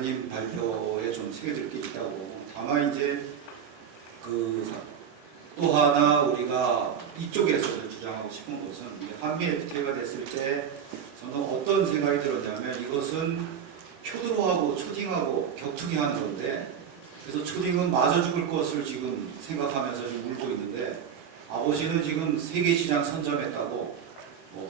대표님 발표에 좀 새겨질 게 있다고. 다만 이제 또 하나 우리가 이쪽에서 주장하고 싶은 것은 한미 FTA가 됐을 때 저는 어떤 생각이 들었냐면 이것은 표드로하고 초딩하고 격투기 하는 건데, 그래서 초딩은 맞아 죽을 것을 지금 생각하면서 지금 울고 있는데 아버지는 지금 세계 시장 선점했다고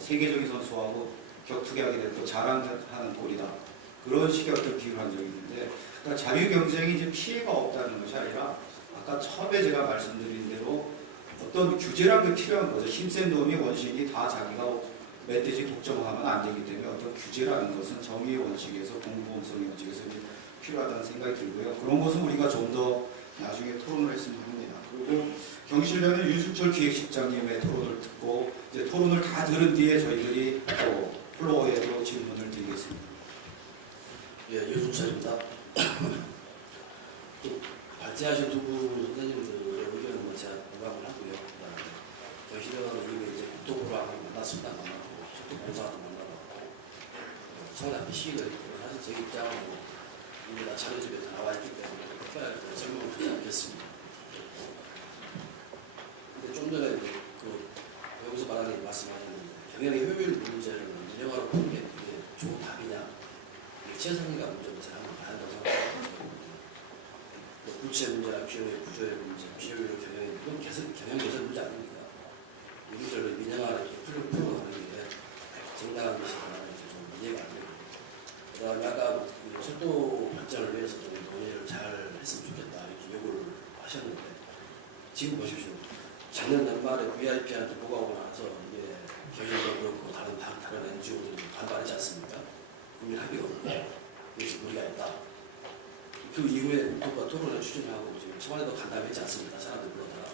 세계적인 선수하고 격투기 하게 됐고 자랑하는 꼴이다. 그런 식의 어떤 비유를 한 적이 있는데, 그러니까 자유 경쟁이 이제 피해가 없다는 것이 아니라 아까 처음에 제가 말씀드린 대로 어떤 규제라는 게 필요한 거죠. 힘센 놈이 원칙이 다 자기가 멧돼지 독점하면 안 되기 때문에 어떤 규제라는 것은 정의의 원칙에서 공공성의 원칙에서 필요하다는 생각이 들고요. 그런 것은 우리가 좀 더 나중에 토론을 했으면 합니다. 그리고 경실련의 유승철 기획실장님의 토론을 듣고 이제 토론을 다 들은 뒤에 저희들이 또 플로어에도 질문을 드리겠습니다. 예, 유승철입니다. 발제하신 두 분 선생님들의 의견은 제가 공감을 하고요. 경실련은 이미 이제 국토부로 한번 만났습니다. 만나고 저도 공사도 만나고 청와대 시기도 있고, 사실 제 입장은 이미 다 자료집에 다 나와 있기 때문에 특별하게 설명을 드리지 않겠습니다. 근데 좀 전에 여기서 말하는 말씀하셨는데 경영의 효율 문제를 민영화로 푸는 게 이게 좋은 답이냐, 이게 최선인가 문제를 제가 한번 봐야 된다고 생각합니다. 구체 문제나 비용의 구조의 문제, 비효율 경영의 이건 경영 개선 문제 아닙니까? 이 문제를 민영화를 풀고 가는 게 정당한 것이라는 게 좀 이해가 안 됩니다. 그다음에 아까 철도 발전을 위해서 좀 논의를 잘 했으면 좋겠다 이렇게 요구를 하셨는데, 지금 보십시오. 작년 연말에 VIP한테 보고하고 나서 이게 경영도 그렇고 다른 NGO들이 반발하지 않습니까? 국민 합의거든요. 이게 무리가 있다. 그 이후에 국토부가 토론을 추진하고 지금 청와대도 간담했지 않습니다. 사람들 불러다가.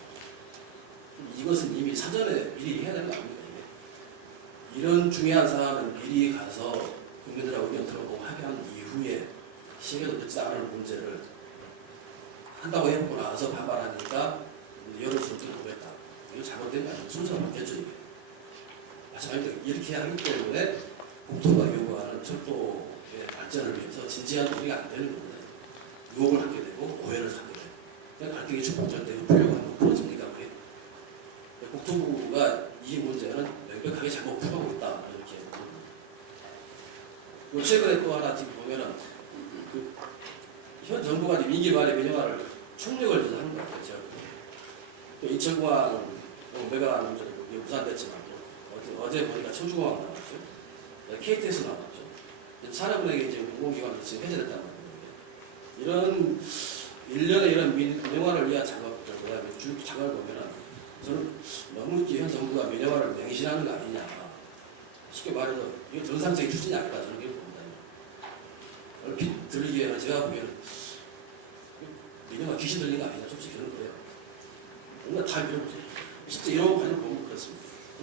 이것은 이미 사전에 미리 해야 되는 거 아닙니까? 이게. 이런 중요한 사안은 미리 가서 국민들하고 의견 들어보고 합의한 이후에 시행에도 늦지 않을 문제를 한다고 해놓고 나서 반발하니까 여론수를 들어보겠다. 이거 잘못된 거 아니에요? 순서가 바뀌었죠, 이게. 마찬가지로 이렇게 하기 때문에 국토부가 요구하는 철도의 발전을 위해서 진지한 논의가 안 되는 겁니다. 유혹을 하게 되고 오해를 사게 되고, 그냥 갈등이 축복절되고 풀려고 하면 풀어집니까? 그게? 국토부가 이 문제는 명백하게 잘못 풀어가고 있다, 이렇게. 최근에 또 하나 지금 보면은 현 정부가 지금 임기 말에 민영화를 총력을 하는 것 같아요. 또 인천공항 메가 문제도 무산됐지만 어제 보니까 청주공항 나왔죠. KTX 나왔죠. 산업은행이 지금 공공기관이 지금 해제됐단 말이에요. 이런 일련의 이런 민영화를 위한 작업들, 그다음에 주 작업을 보면은 저는 너무 현 정부가 민영화를 맹신하는 거 아니냐. 쉽게 말해서 이게 정상적인 추진이 아니다, 저는 이렇게 봅니다. 얼핏 들리기에는 제가 보기에는 민영화 귀신 들린 거 아니냐, 솔직히 그런 거예요. 뭔가 다 밀어보세요. 실제 이런 관련 보면 그렇습니다.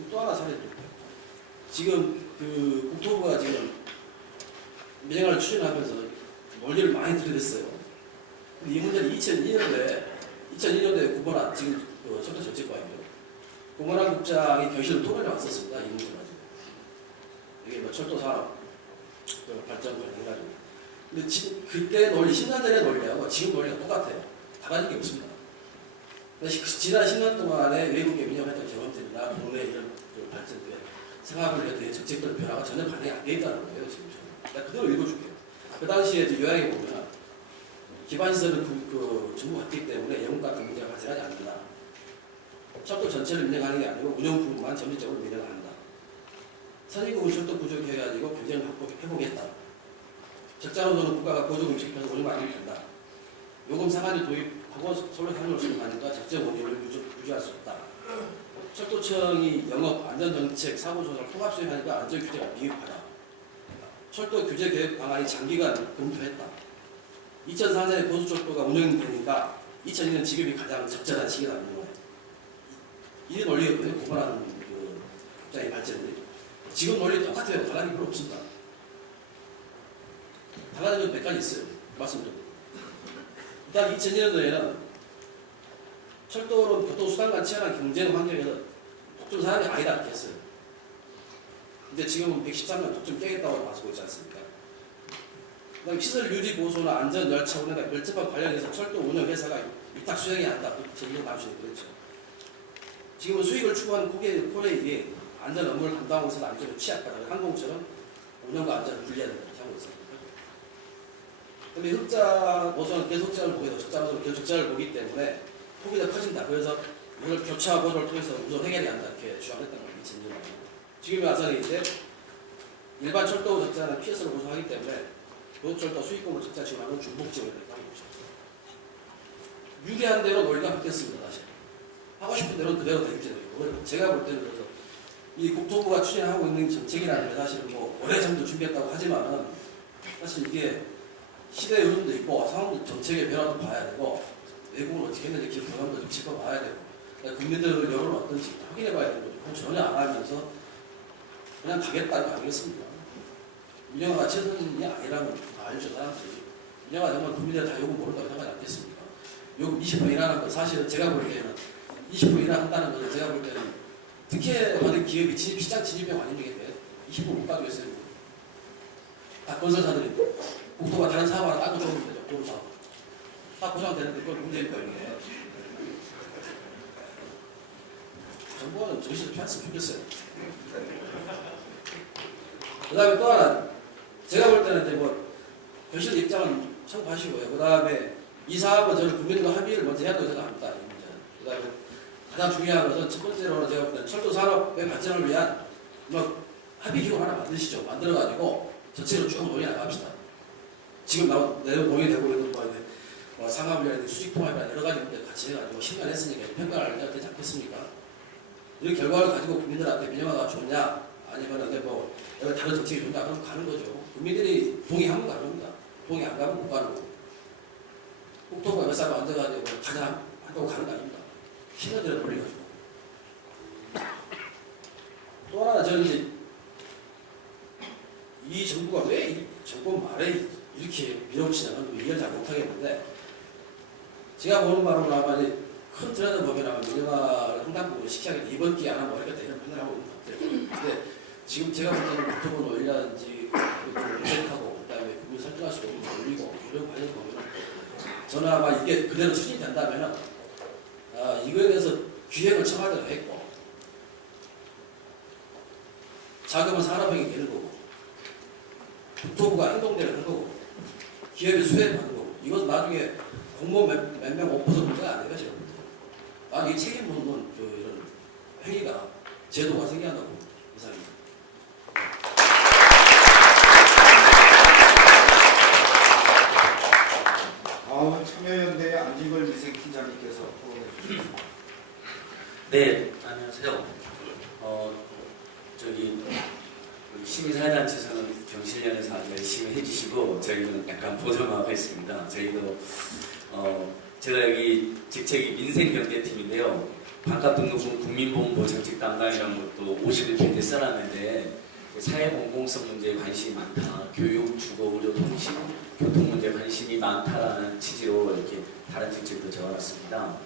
또 하나 사례 드릴게요. 지금 국토부가 지금 민영화를 추진하면서 논리를 많이 들이댔어요. 근데 이 문제는 2002년도에 구본환, 지금 철도 정책과인데요. 구본환 국장이 경실련 토론에 왔었습니다. 이 문제가 지금. 이게 철도 산업 발전 관련해가지고. 근데 지금 그때 논리, 10년 전의 논리하고 지금 논리가 똑같아요. 달라진 게 없습니다. 지난 10년 동안에 외국에 민영화했던 경험들이나 국내 이런 발전들의 생활에 대한 정책들 변화가 전혀 반영이 안 돼 있다는 거예요. 지금 저는. 내가 그대로 읽어줄게요. 그 당시에 요약해 보면 기반시설은 정부가 했기 때문에 영국 같은 문제가 발생하지 않는다. 철도 전체를 민영하는 게 아니고 운영 부분만 점진적으로 민영한다. 선진국은 철도 구조를 해가지고 경쟁을 회복했다. 적자 노조는 국가가 보조 금식해서 운영을 안 된다. 요금 상한제 도입하고 서울 상용을 수립하니까 적정 운영을 유지할 수 없다. 철도청이 영업 안전정책 사고조사를 통합 수행하니까 안전규제가 미흡하다. 철도 규제 계획 방안이 장기간 검토했다. 2004년에 보수철도가 운영되니까 2002년 지급이 가장 적절한 시기다. 이 논리였거든요. 고발하는 국장의 발전이. 지금 논리 똑같아요. 달라진 게 별로 없습니다. 달라진 건 몇 가지 있어요. 말씀드립니다. 일단 2002년도에는 철도는 교통수단과 치열한 경쟁 환경에서 독점 사람이 아니다 이렇게 했어요. 근데 지금은 113년 독점 깨겠다고 나서고 있지 않습니까? 그다음에 시설 유지 보수나 안전 열차 운행과 밀접한 관련해서 철도 운영 회사가 위탁 수행해야 한다. 전력 나오시는 그랬죠. 지금은 수익을 추구하는 코레일이 안전 업무를 담당하고 있어서 안전을 취약하다. 항공처럼 운영과 안전을 분리해야 된다. 이렇게 하고 있습니다. 근데 흑자 노선은 계속 흑자를 보게 되고 적자 노선은 계속 적자를 보기 때문에 폭이 더 커진다. 그래서 이걸 교차 보조를 통해서 우선 해결해야 한다. 이렇게 주장했던 거예요. 2000년에. 지금의 와서는 이제 일반 철도 적자는 PS를 보조하기 때문에 고속철도 수익금을 적자 지원하는 중복 지원을 하는 거죠. 유리한 대로 논리가 바뀌었습니다. 사실. 하고 싶은 대로 그대로 다 유지되고 제가 볼 때는 그래서 이 국토부가 추진하고 있는 정책이라는 게 사실은 뭐 오래전부터 준비했다고 하지만은 사실 이게 시대 흐름도 있고 상황도 정책의 변화도 봐야 되고 외국은 어떻게 했는지 기업 경험도 좀 짚어봐야 되고 국민들 여론은 어떤지 확인해봐야 되는 거죠. 그건 전혀 안 하면서 그냥 가겠다는 거 아니겠습니까? 민영화가 최선이 아니라면 다 알죠, 사람들이. 민영화 정말 국민들 다 요금 모른다고 생각하지 않겠습니까? 요금 20% 인하는 건 사실은 제가 볼 때는 20% 인하한다는 것은 제가 볼 때는 특혜받은 기업이 시장 진입에 많이 되겠는데 20% 못 가져겠어요. 다 건설사들이 국토가 다른 사업 하나 따고 들어오면 되죠, 도로사업. 다 보장되는데 그건 문제일 거예요. 정부는 정신을 폈으면 좋겠어요. 그 다음에 또 하나, 제가 볼 때는 이제 뭐, 교실 입장은 참고하시고요. 그 다음에 이 사업은 저는 국민들과 합의를 먼저 해야 된다고 생각합니다. 이 문제는. 그 다음에 가장 중요한 것은 첫 번째로는 제가 볼 때는 철도 산업의 발전을 위한 뭐 합의 기구 하나 만드시죠. 만들어가지고 전체로 쭉 논의 나갑시다. 지금 내용 논의되고 있는 뭐 상업이라든지 수직통합이나 여러 가지 문제 같이 해가지고 10년 했으니까 평가를 해야 되지 않겠습니까? 이 결과를 가지고 국민들한테 민영화가 좋냐 아니면 뭐 여러 다른 정책이 좋냐 그럼 가는 거죠. 국민들이 동의하면 가는 겁니다. 동의 안 가면 못 가는 거고. 국토부가 몇 사람 앉아가지고 가자 한다고 가는 거 아닙니다. 10년 전에 돌려가지고. 또 하나 저는 이제 이 정부가 왜 이 정권 말에 이렇게 밀어붙이냐면 이해를 잘 못하겠는데 제가 보는 바로는 아마 큰 틀에서 보면 아마 민영화를 상당 부분 시켜야겠다. 이번 기회에 안 하면 모르겠다 이런 판단을 하고 있는 것 같아요. 근데 지금 제가 볼 때는 국토부 논의라든지 모색하고 그다음에 국민 설득할 수 있는 논의고 이런 관련 보면 저는 아마 이게 그대로 추진이 된다면 이거에 대해서 기획을 청와대가 했고 자금은 산업형이 되는 거고 국토부가 행동대를 한 거고 기업이 수혜를 받는 거고 이것은 나중에 공무원 몇 명 못 벗어 문제가 아닌 거죠. 나중에 책임 묻는 이런 행위가 제도가 생겨난다고 이상입니다. 다음은 참여연대 안진걸 위생팀장님께서 토론해 주시겠습니다. 네, 안녕하세요. 우리 시민사회단체에서는 경실련에서 아주 열심히 해주시고 저희는 약간 보조하고 있습니다. 저희도 제가 여기 직책이 민생경제팀인데요. 반값등록금 국민보험보 정책 담당이라는 것도 51페이지에 써놨는데 사회공공성 문제에 관심이 많다. 교육, 주거, 의료, 통신, 교통 문제에 관심이 많다라는 취지로 이렇게 다른 직책도 적어놨습니다.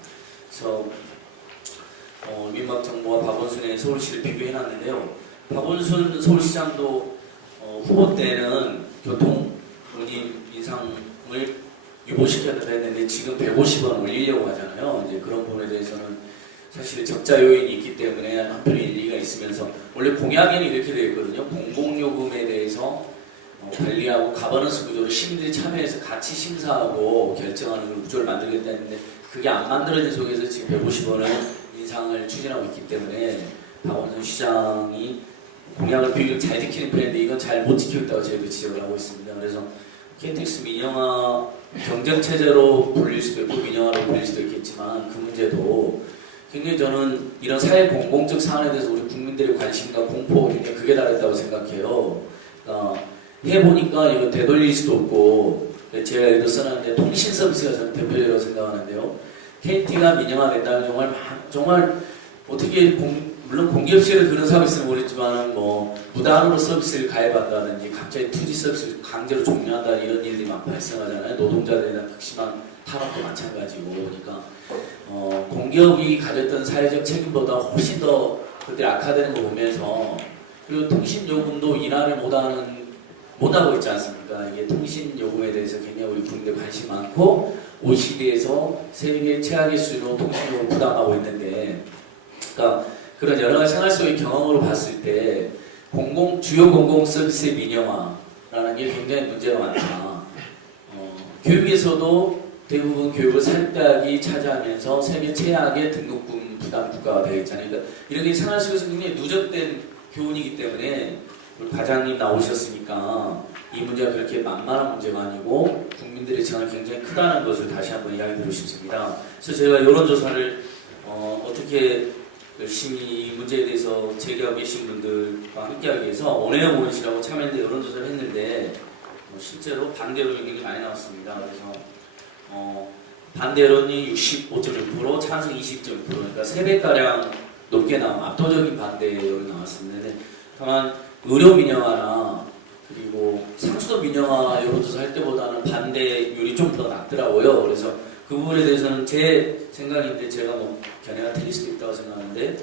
그래서 민박정부와 박원순의 서울시를 비교해놨는데요. 박원순 서울시장도 후보 때는 교통 운임 인상을 유보시켰다 했는데 지금 150원 올리려고 하잖아요. 이제 그런 부분에 대해서는 사실 적자 요인이 있기 때문에 한편의 일리가 있으면서 원래 공약에는 이렇게 되어 있거든요. 공공요금에 대해서 관리하고 가버넌스 구조로 시민들이 참여해서 같이 심사하고 결정하는 구조를 만들겠다 했는데 그게 안 만들어진 속에서 지금 150원을 인상을 추진하고 있기 때문에 박원순 시장이 공약을 비교적 잘 지키는 편인데 이건 잘 못 지키고 있다고 저희도 지적을 하고 있습니다. 그래서 KTX 민영화 경쟁체제로 불릴 수도 있고 민영화로 불릴 수도 있겠지만 그 문제도 굉장히 저는 이런 사회 공공적 사안에 대해서 우리 국민들의 관심과 공포가 굉장히 극에 달했다고 생각해요. 해보니까 이거 되돌릴 수도 없고 제가 예를 써놨는데 통신 서비스가 저는 대표적으로 생각하는데요. KT가 민영화된다면 정말 어떻게 물론 공기업체는 그런 서비스는 모르겠지만 뭐 무단으로 서비스를 가입한다든지 갑자기 투지 서비스를 강제로 종료한다 이런 일들이 많이 발생하잖아요. 노동자들에 대한 극심한 탄압도 마찬가지고 그러니까 공기업이 가졌던 사회적 책임보다 훨씬 더 그들이 악화되는 거 보면서 그리고 통신요금도 인하를 못하고 있지 않습니까? 이게 통신 통신 요금에 대해서 굉장히 우리 국민들 관심이 많고 올 시대에서 세계 최악의 수준으로 통신 요금 부담하고 있는데, 그러니까 그런 여러 가지 생활 속의 경험으로 봤을 때 주요 공공 서비스의 민영화라는 게 굉장히 문제가 많다. 교육에서도 대부분 교육을 살짝이 차지하면서 세계 최악의 등록금 부담 국가가 되어 있잖아요. 그러니까 이런 게 생활 속에서 굉장히 누적된 교훈이기 때문에 우리 과장님 나오셨으니까 이 문제가 그렇게 만만한 문제가 아니고 국민들의 지원이 굉장히 크다는 것을 다시 한번 이야기 드리고 싶습니다. 그래서 제가 여론조사를 어떻게 열심히 이 문제에 대해서 제기하고 계신 분들과 함께하기 위해서 원해요 모의시라고 참여했는데 여론조사를 했는데 실제로 반대 여론이 굉장히 많이 나왔습니다. 그래서 반대 여론이 65.6%, 찬성 20.6%, 그러니까 3배가량 높게 나온 압도적인 반대 여론이 나왔습니다. 다만 의료 민영화나 그리고 상수도 민영화 여론조사 할 때보다는 반대율이 좀 더 낮더라고요. 그래서 그 부분에 대해서는 제 생각인데 제가 뭐 견해가 틀릴 수도 있다고 생각하는데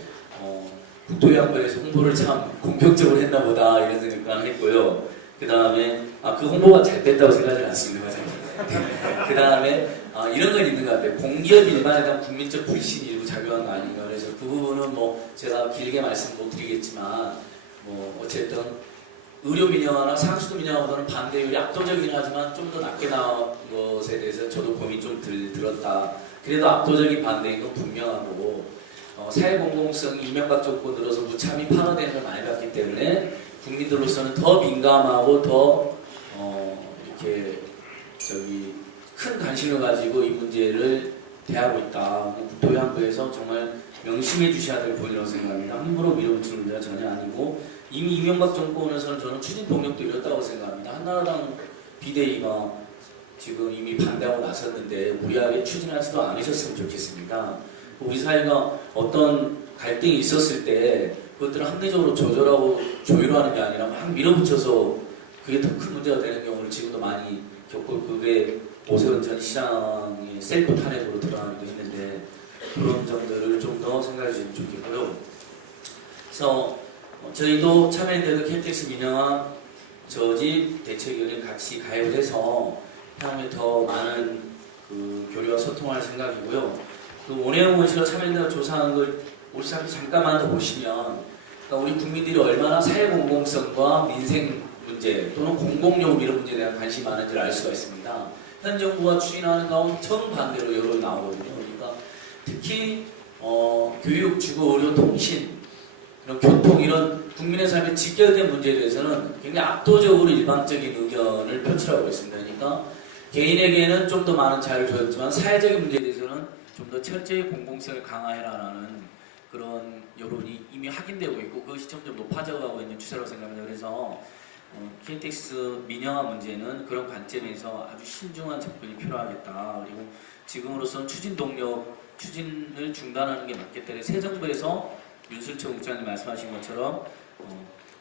국토위안부에서 홍보를 참 공격적으로 했나 보다 이런 생각을 했고요. 그 다음에 그 홍보가 잘 됐다고 생각하지 않습니다. 그 다음에 이런 건 있는 것 같아요. 공기업 일반에 대한 국민적 불신이 일부 작용한 거 아닌가. 그래서 그 부분은 뭐 제가 길게 말씀 못 드리겠지만 뭐 어쨌든 의료 민영화나 상수도 민영화보다는 반대율이 압도적이긴 하지만 좀 더 낮게 나온 것에 대해서 저도 고민 좀 들었다. 그래도 압도적인 반대인 건 분명하고 사회공공성 인명각 조건으로서 무참히 파괴되는 걸 많이 봤기 때문에 국민들로서는 더 민감하고 더 이렇게 큰 관심을 가지고 이 문제를 대하고 있다. 국토위안부에서 정말 명심해 주셔야 될 부분이라고 생각합니다. 함부로 밀어붙이는 문제가 전혀 아니고 이미 이명박 정권에서는 저는 추진 동력도 이뤘다고 생각합니다. 한나라당 비대위가 지금 이미 반대하고 나섰는데 무리하게 추진하지도 않으셨으면 좋겠습니다. 우리 사회가 어떤 갈등이 있었을 때 그것들을 합리적으로 조절하고 조율하는 게 아니라 막 밀어붙여서 그게 더 큰 문제가 되는 경우를 지금도 많이 겪고 그게 오세훈 전 시장의 셀프 탄핵으로 드러나기도 했는데 그런 점들을 좀 더 생각해 주시면 좋겠고요. 그래서 저희도 참여연대도 KTX 민영화 저지 대책위원회 같이 가입을 해서 향후에 더 많은 교류와 소통할 생각이고요. 원혜영 의원실로 참여연대가 조사한 걸 우리 사람들 잠깐만 더 보시면 그러니까 우리 국민들이 얼마나 사회공공성과 민생 문제 또는 공공요금 이런 문제에 대한 관심이 많은지를 알 수가 있습니다. 현 정부가 추진하는 가운데 정반대로 여론이 나오거든요. 그러니까 특히 교육, 주거, 의료, 통신, 이런 교통 이런 국민의 삶에 직결된 문제에 대해서는 굉장히 압도적으로 일방적인 의견을 표출하고 있습니다. 그러니까 개인에게는 좀 더 많은 자유를 줬지만 사회적인 문제에 대해서는 좀 더 철저히 공공성을 강화해라라는 그런 여론이 이미 확인되고 있고 그것이 점점 높아져가고 있는 추세라고 생각합니다. 그래서 KTX 민영화 문제는 그런 관점에서 아주 신중한 접근이 필요하겠다. 그리고 지금으로서는 추진을 중단하는 게 맞겠다. 새 정부에서 윤순철 국장님 말씀하신 것처럼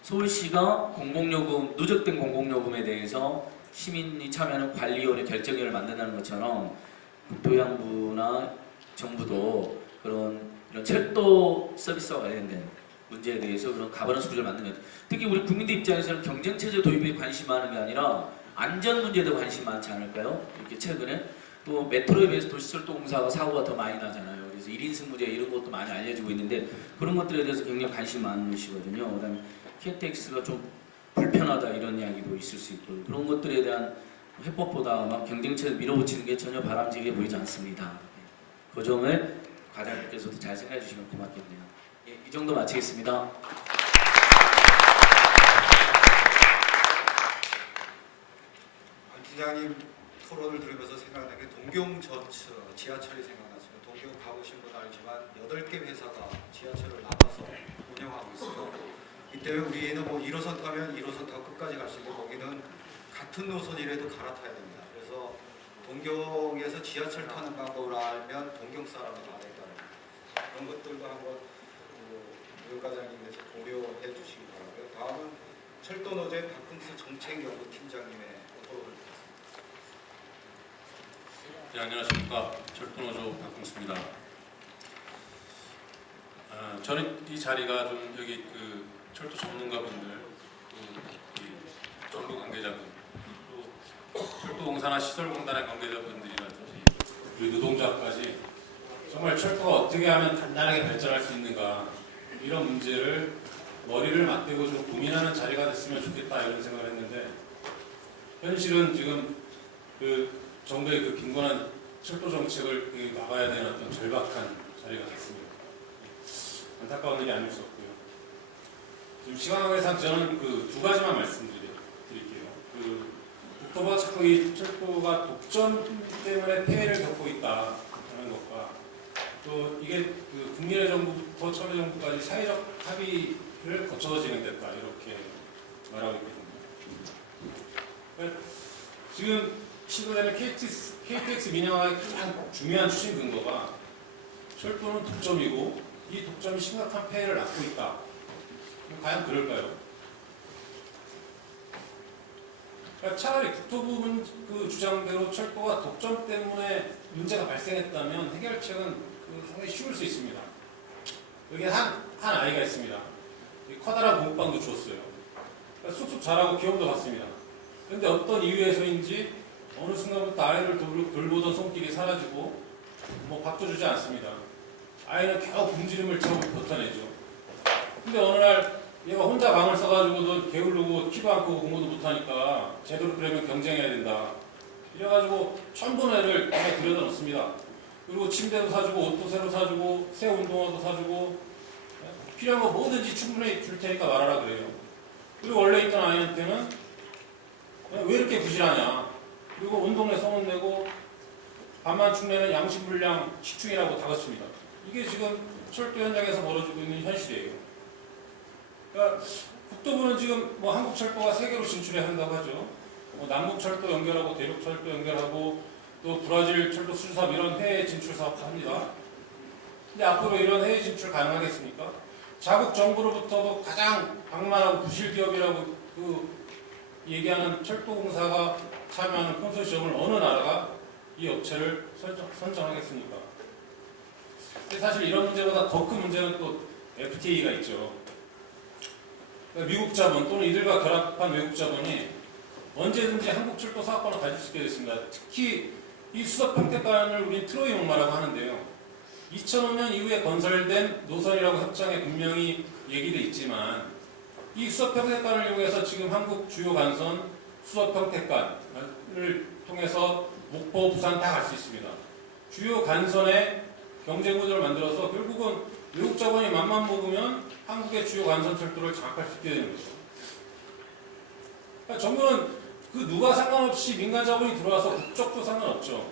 서울시가 공공요금, 누적된 공공요금에 대해서 시민이 참여하는 관리위원회 결정위를 만든다는 것처럼 국토위안부나 정부도 이런 철도 서비스와 관련된 문제에 대해서 그런 가버넌스 구조를 만드는 것. 특히 우리 국민들 입장에서는 경쟁체제 도입에 관심이 많은 게 아니라 안전 문제에도 관심이 많지 않을까요? 이렇게 최근에 또 메트로에 비해서 도시철도 공사가 사고가 더 많이 나잖아요. 그래서 1인 승무제 이런 것도 많이 알려지고 있는데 그런 것들에 대해서 굉장히 관심이 많으시거든요. 그다음에 KTX가 좀 불편하다 이런 이야기도 있을 수 있고 그런 것들에 대한 해법보다 막 경쟁체를 밀어붙이는 게 전혀 바람직해 보이지 않습니다. 그 점을 과장님께서도 잘 생각해 주시면 고맙겠네요. 예, 이 정도 마치겠습니다. 기자님 토론을 들으면서 생각나는 게 동경 지하철이 생각났습니다. 동경 가보신 분 알지만 8개 회사가 지하철을 나눠서 운영하고 있어요. 이때 우리는 뭐 1호선 타면 1호선 타고 끝까지 갈 수 있는데 거기는 같은 노선이라도 갈아타야 됩니다. 그래서 동경에서 지하철 타는 방법을 알면 동경 사람이 다 된다는 그런 것들도 한번 유 과장님께서 고려해 주시기 바라고요. 다음은 철도노조의 박흥수 정책연구팀장님의 토론을 듣겠습니다. 네, 안녕하십니까. 철도노조 박흥수입니다. 저는 이 자리가 좀 여기 철도 전문가분들, 전부 관계자분, 또 철도공사나 시설공단의 관계자분들이라든지 그리고 노동자까지 정말 철도가 어떻게 하면 단단하게 발전할 수 있는가 이런 문제를 머리를 맞대고 좀 고민하는 자리가 됐으면 좋겠다 이런 생각을 했는데 현실은 지금 그 정부의 그 빈곤한 철도 정책을 막아야 되는 어떤 절박한 자리가 됐습니다. 안타까운 일이 아닐 수 없고요. 지금 시간 관계상 저는 그 두 가지만 말씀드릴게요. 그 국토부가 자꾸 이 철도가 독점 때문에 폐해를 겪고 있다는 것과 또 이게 그 국민의 정부부터 참여정부까지 사회적 합의를 거쳐서 진행됐다 이렇게 말하고 있거든요. 그러니까 지금 시도되는 KTX 민영화의 가장 중요한 추진 근거가 철도는 독점이고 이 독점이 심각한 폐해를 낳고 있다. 과연 그럴까요? 그러니까 차라리 국토부 그 주장대로 철도가 독점 때문에 문제가 발생했다면 해결책은 상당히 쉬울 수 있습니다. 여기 한 아이가 있습니다. 커다란 공부방도 주었어요. 그러니까 쑥쑥 자라고 기업도 받습니다. 그런데 어떤 이유에서인지 어느 순간부터 아이를 돌보던 손길이 사라지고 뭐 밥도 주지 않습니다. 아이는 겨우 굶주림을 채우고 버텨내죠. 근데 어느 날 얘가 혼자 방을 써가지고도 게으르고 키도 안 크고 공부도 못하니까 제대로 그러면 경쟁해야 된다. 이래가지고 천분 애를 방에 들여다 놓습니다. 그리고 침대도 사주고 옷도 새로 사주고 새 운동화도 사주고 필요한 거 뭐든지 충분히 줄 테니까 말하라 그래요. 그리고 원래 있던 아이한테는 왜 이렇게 부실하냐. 그리고 운동에 소문내고 밥만 축내는 양심불량 식충이라고 다그칩니다. 이게 지금 철도 현장에서 벌어지고 있는 현실이에요. 그러니까 국토부는 지금 뭐 한국철도가 세계로 진출해야 한다고 하죠. 뭐 남북철도 연결하고 대륙철도 연결하고 또 브라질 철도 수주사업 이런 해외 진출 사업도 합니다. 근데 앞으로 이런 해외 진출 가능하겠습니까? 자국 정부로부터도 가장 방만하고 부실 기업이라고 그 얘기하는 철도공사가 참여하는 컨소시엄을 어느 나라가 이 업체를 선정하겠습니까? 근데 사실 이런 문제보다 더 큰 문제는 또 FTA가 있죠. 그러니까 미국 자본 또는 이들과 결합한 외국 자본이 언제든지 한국철도 사업권을 가질 수 있게 됐습니다. 특히 이 수서평택간을 우리 트로이 목마라고 하는데요. 2005년 이후에 건설된 노선이라고 협정에 분명히 얘기돼 있지만 이 수서평택간을 이용해서 지금 한국 주요 간선 수서평택간을 통해서 목포, 부산 다 갈 수 있습니다. 주요 간선의 경제구조를 만들어서 결국은 외국 자본이 맘만 먹으면 한국의 주요 간선 철도를 장악할 수 있게 되는 거죠. 그러니까 정부는 그 누가 상관없이 민간 자본이 들어와서 국적도 상관없죠.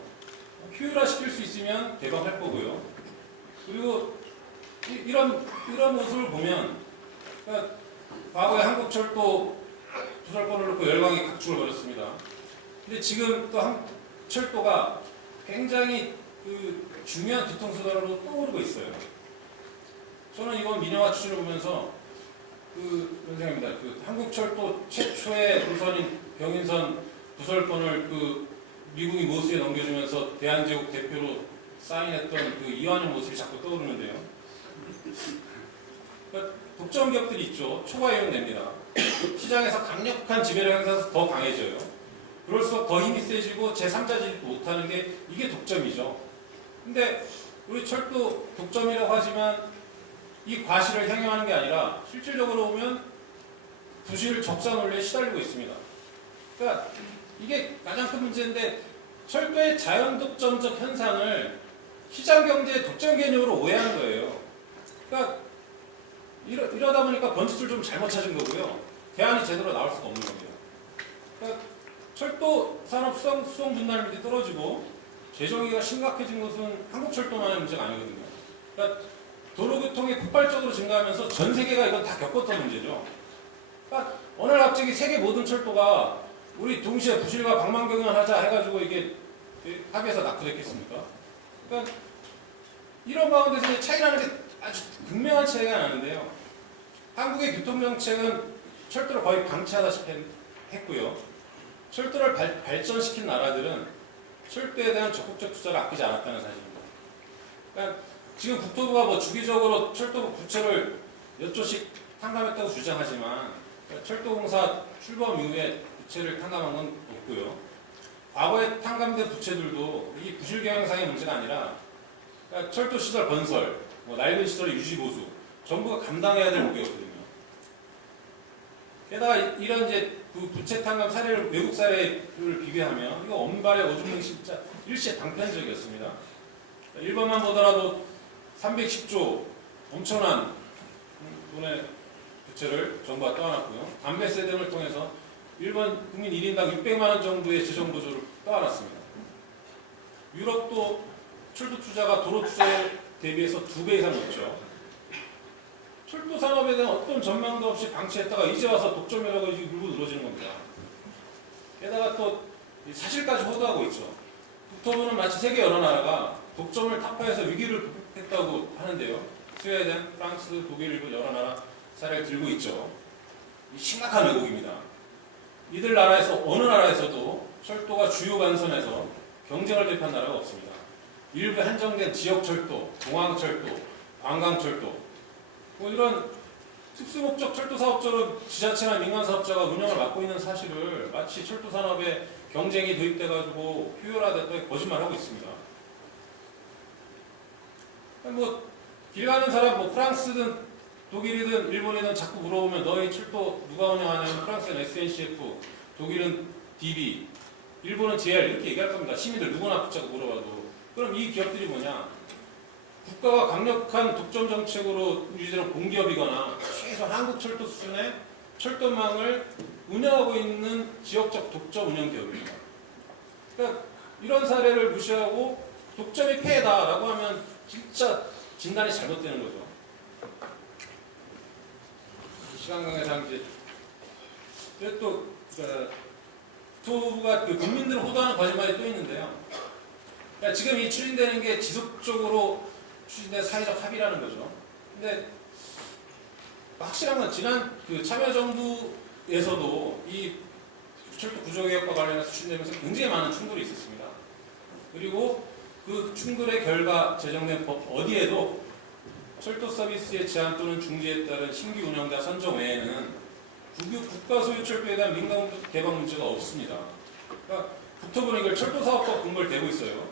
효율화 시킬 수 있으면 대박할 거고요. 그리고 이런 모습을 보면 그러니까 과거에 한국철도 부설권을 놓고 열강이 각축을 벌였습니다. 근데 지금 또 철도가 굉장히 그 중요한 교통수단으로 떠오르고 있어요. 저는 이번 민영화 추진을 보면서 그런 생각입니다. 그 한국철도 최초의 노선인 경인선 부설권을 그 미국이 모스에 넘겨주면서 대한제국 대표로 사인했던 그 이완용 모습이 자꾸 떠오르는데요. 그러니까 독점 기업들이 있죠. 초과 이용 냅니다. 시장에서 강력한 지배력 행사에서 더 강해져요. 그럴수록 더 힘이 세지고 제3자질도 못하는 게 이게 독점이죠. 근데 우리 철도 독점이라고 하지만 이 과실을 향유하는 게 아니라 실질적으로 보면 부실 적자 논리에 시달리고 있습니다. 그러니까 이게 가장 큰 문제인데 철도의 자연 독점적 현상을 시장 경제의 독점 개념으로 오해하는 거예요. 그러니까 이러다 보니까 번지수를 좀 잘못 찾은 거고요. 대안이 제대로 나올 수가 없는 겁니다. 그러니까 철도 산업 수송 분담률이 떨어지고 재정위기가 심각해진 것은 한국철도만의 문제가 아니거든요. 그러니까 도로교통이 폭발적으로 증가하면서 전 세계가 이건 다 겪었던 문제죠. 그러니까 어느 날 갑자기 세계 모든 철도가 우리 동시에 부실과 방만경영하자 해가지고 이게 합의해서 낙후됐겠습니까? 그러니까 이런 가운데서 차이라는 게 아주 극명한 차이가 나는데요. 한국의 교통정책은 철도를 거의 방치하다시피 했고요. 철도를 발전시킨 나라들은 철도에 대한 적극적 투자를 아끼지 않았다는 사실입니다. 그러니까 지금 국토부가 뭐 주기적으로 철도 부채를 몇 조씩 탕감했다고 주장하지만 철도공사 출범 이후에 부채를 탕감한 건 없고요. 과거에 탕감된 부채들도 이 부실 경영상의 문제가 아니라 그러니까 철도 시설 건설, 뭐 낡은 시설의 유지 보수 정부가 감당해야 될 무게거든요. 게다가 이런 이제 그 부채 탕감 사례를 외국 사례를 비교하면 이거 엄발의 오줌이 진짜 일시에 단편적이었습니다. 일본만 보더라도 310조 엄청난 돈의 부채를 정부가 떠안았고요. 담배세 등을 통해서 일본 국민 1인당 600만 원 정도의 재정 보조를 떠안았습니다. 유럽도 철도 투자가 도로 투자에 대비해서 2배 이상 높죠. 철도 산업에 대한 어떤 전망도 없이 방치했다가 이제 와서 독점이라고 이제 물고 늘어지는 겁니다. 게다가 또 사실까지 호도하고 있죠. 국토부는 마치 세계 여러 나라가 독점을 타파해서 위기를 극복했다고 하는데요. 스웨덴, 프랑스, 독일, 일본 여러 나라 사례를 들고 있죠. 심각한 왜곡입니다. 이들 나라에서 어느 나라에서도 철도가 주요 간선에서 경쟁을 대표한 나라가 없습니다. 일부 한정된 지역철도, 공항철도, 관광철도 뭐 이런 특수목적 철도 사업자로 지자체나 민간 사업자가 운영을 맡고 있는 사실을 마치 철도 산업에 경쟁이 도입돼가지고 효율화됐다고 거짓말하고 있습니다. 뭐 길 가는 사람 뭐 프랑스든 독일이든 일본이든 자꾸 물어보면 너희 철도 누가 운영하냐면 프랑스는 SNCF, 독일은 DB, 일본은 JR 이렇게 얘기할 겁니다. 시민들 누구나 붙잡고 물어봐도. 그럼 이 기업들이 뭐냐? 국가가 강력한 독점 정책으로 유지되는 공기업이거나 최소한 한국철도 수준의 철도망을 운영하고 있는 지역적 독점 운영 기업입니다. 그러니까 이런 사례를 무시하고 독점이 폐해다라고 하면 진짜 진단이 잘못되는 거죠. 시간 관계상 이제 또 국토부가 그 국민들을 호도하는 거짓말이 또 있는데요. 그러니까 지금 이 추진되는 게 지속적으로 추진된 사회적 합의라는 거죠. 근데 확실한 건 지난 그 참여정부에서도 이 철도 구조개혁과 관련해서 추진되면서 굉장히 많은 충돌이 있었습니다. 그리고 그 충돌의 결과 제정된 법 어디에도 철도 서비스의 제한 또는 중지에 따른 신규 운영자 선정 외에는 국가 소유 철도에 대한 민간 개방 문제가 없습니다. 그러니까 국토부는 이걸 철도사업법 근거를 대고 있어요.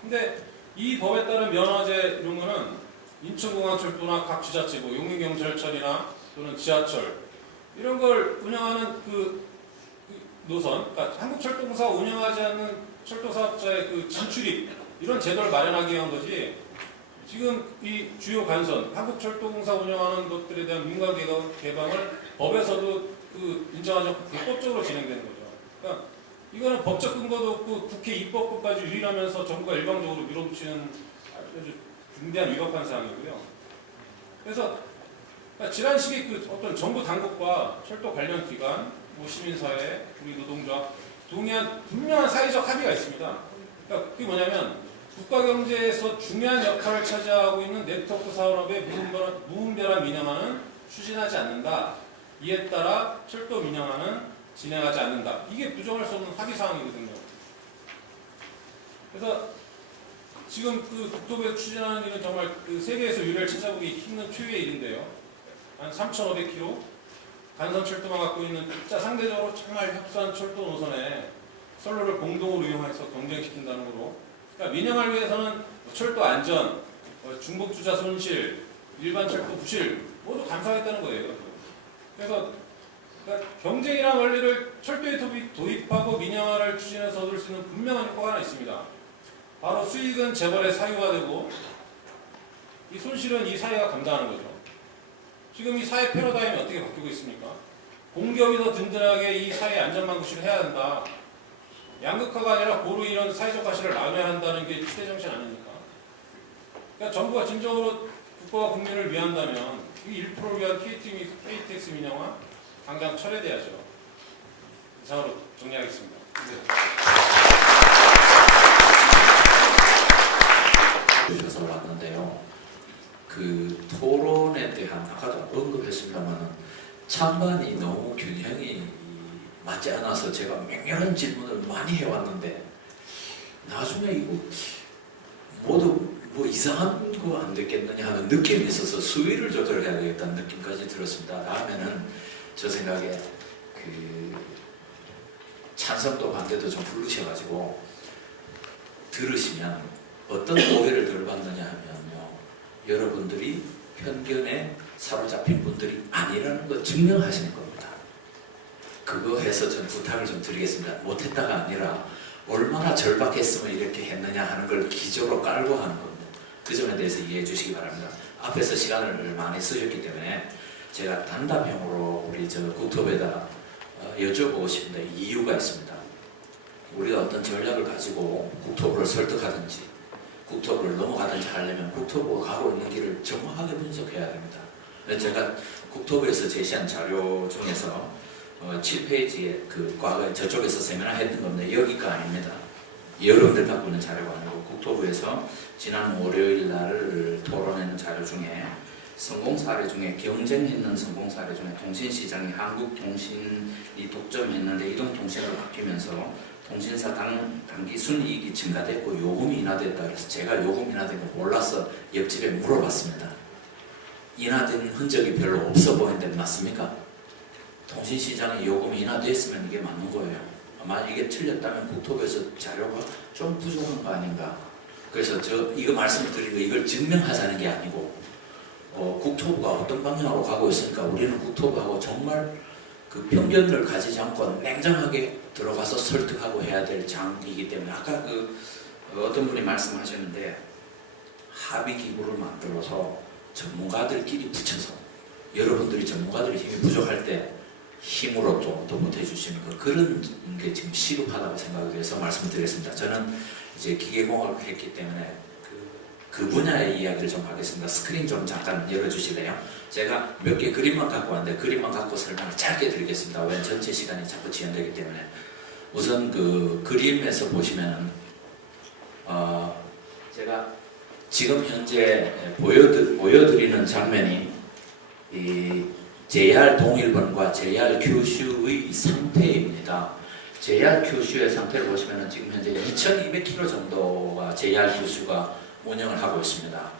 근데 이 법에 따른 면허제 이런 거는 인천공항철도나 각 지자체, 뭐 용인경찰철이나 또는 지하철 이런 걸 운영하는 그 노선, 그러니까 한국철도공사가 운영하지 않는 철도사업자의 그 진출입 이런 제도를 마련하기 위한 거지. 지금 이 주요 간선, 한국철도공사 운영하는 것들에 대한 민간 개방을 법에서도 그 인정하지 않고 불법적으로 진행되는 거죠. 그러니까 이거는 법적 근거도 없고 국회 입법부까지 유린하면서 정부가 일방적으로 밀어붙이는 아주 중대한 위법한 사항이고요. 그래서 그러니까 지난 시기 그 어떤 정부 당국과 철도 관련 기관, 뭐 시민사회, 우리 노동조합 동의한 분명한 사회적 합의가 있습니다. 그러니까 그게 뭐냐면 국가 경제에서 중요한 역할을 차지하고 있는 네트워크 산업의 무분별한 민영화는 추진하지 않는다. 이에 따라 철도 민영화는 진행하지 않는다. 이게 부정할 수 없는 합의 사항이거든요. 그래서 지금 그 국토부에서 추진하는 일은 정말 그 세계에서 유례를 찾아보기 힘든 초유의 일인데요. 한 3,500km 간선 철도만 갖고 있는 진짜 상대적으로 정말 협소한 철도 노선에 선로를 공동으로 이용해서 경쟁시킨다는 거로. 그러니까 민영화를 위해서는 철도 안전, 중복 주자 손실, 일반 철도 부실 모두 감수하겠다는 거예요. 그래서 그러니까 경쟁이라는 원리를 철도에 도입하고 민영화를 추진해서 얻을 수 있는 분명한 효과가 하나 있습니다. 바로 수익은 재벌의 사유화되고 이 손실은 이 사회가 감당하는 거죠. 지금 이 사회 패러다임이 어떻게 바뀌고 있습니까? 공기업이 더 든든하게 이 사회 안전망구시를 해야 한다. 양극화가 아니라 고루 이런 사회적 가치를 나눠야 한다는 게 시대 정신 아닙니까? 그러니까 정부가 진정으로 국가와 국민을 위한다면 이 1%를 위한 KTX 민영화 당장 철회돼야죠. 이상으로 정리하겠습니다. 주셔서 왔는데요. 그 토론에 대한 아까도 언급했습니다만 찬반이 너무 균형이 맞지 않아서 제가 맹렬한 질문을 많이 해왔는데 나중에 이거 모두 뭐 이상한 거 안 됐겠느냐 하는 느낌이 있어서 수위를 조절해야 되겠다는 느낌까지 들었습니다. 다음에는 저 생각에 그 찬성도 반대도 좀 부르셔가지고 들으시면 어떤 오해를 덜 받느냐 하면요, 여러분들이 편견에 사로잡힌 분들이 아니라는 거 증명하시는 겁니다. 그거 해서 전 부탁을 좀 드리겠습니다. 못했다가 아니라 얼마나 절박했으면 이렇게 했느냐 하는 걸 기조로 깔고 하는 겁니다. 그 점에 대해서 이해해 주시기 바랍니다. 앞에서 시간을 많이 쓰셨기 때문에 제가 단답형으로 우리 국토부에다 여쭤보고 싶은데 이유가 있습니다. 우리가 어떤 전략을 가지고 국토부를 설득하든지 국토부를 넘어가든지 하려면 국토부가 가고 있는 길을 정확하게 분석해야 됩니다. 제가 국토부에서 제시한 자료 중에서 7페이지에 그 과거에 저쪽에서 세미나 했던 건데 여기가 아닙니다. 여러분들 갖고 있는 자료가 아니고 국토부에서 지난 월요일 날 토론했는 자료 중에 성공 사례 중에 경쟁했는 성공 사례 중에 통신시장이 한국통신이 독점했는데 이동통신으로 바뀌면서 통신사 단기 순이익이 증가됐고 요금이 인하됐다 그래서 제가 요금 인하된 거 몰라서 옆집에 물어봤습니다. 인하된 흔적이 별로 없어 보이는데 맞습니까? 통신시장에 요금이 인하됐으면 이게 맞는 거예요. 만약 이게 틀렸다면 국토부에서 자료가 좀 부족한 거 아닌가. 그래서 이거 말씀드린 거 이걸 증명하자는 게 아니고 국토부가 어떤 방향으로 가고 있으니까 우리는 국토부하고 정말 그 편견을 가지지 않고 냉정하게 들어가서 설득하고 해야 될 장이기 때문에 아까 어떤 분이 말씀하셨는데 합의 기구를 만들어서 전문가들끼리 붙여서 여러분들이 전문가들이 힘이 부족할 때 힘으로 좀 더 못해주시는 그런 게 지금 시급하다고 생각을 해서 말씀드렸습니다. 저는 이제 기계공학을 했기 때문에 그 분야의 이야기를 좀 하겠습니다. 스크린 좀 잠깐 열어주실래요? 제가 몇 개 그림만 갖고 왔는데 그림만 갖고 설명을 짧게 드리겠습니다. 왜 전체 시간이 자꾸 지연되기 때문에. 우선 그 그림에서 보시면은 제가 지금 현재 보여드리는 장면이 이 JR 동일본과 JR 규슈의 상태입니다. JR 규슈의 상태를 보시면은 지금 현재 2,200km 정도가 JR 규슈가 운영을 하고 있습니다.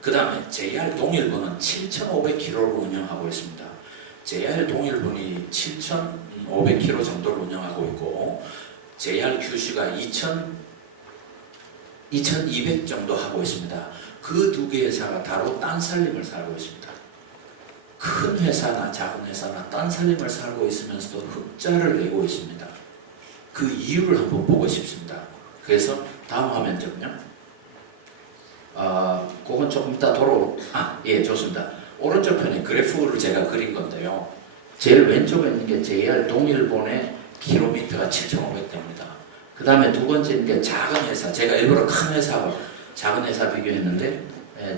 그 다음에 JR 동일본은 7,500km를 운영하고 있습니다. JR 동일본이 7,500km 정도를 운영하고 있고 JR 규슈가 2,200 정도 하고 있습니다. 그 두 개의 회사가 다로 딴 살림을 살고 있습니다. 큰 회사나 작은 회사나 딴 살림을 살고 있으면서도 흑자를 내고 있습니다. 그 이유를 한번 보고 싶습니다. 그래서 다음 화면 좀요. 그건 조금 이따 예, 좋습니다. 오른쪽 편에 그래프를 제가 그린 건데요. 제일 왼쪽에 있는 게 JR 동일본의 킬로미터가 7,500대입니다. 그 다음에 두 번째 있는 게 작은 회사. 제가 일부러 큰 회사와 작은 회사 비교했는데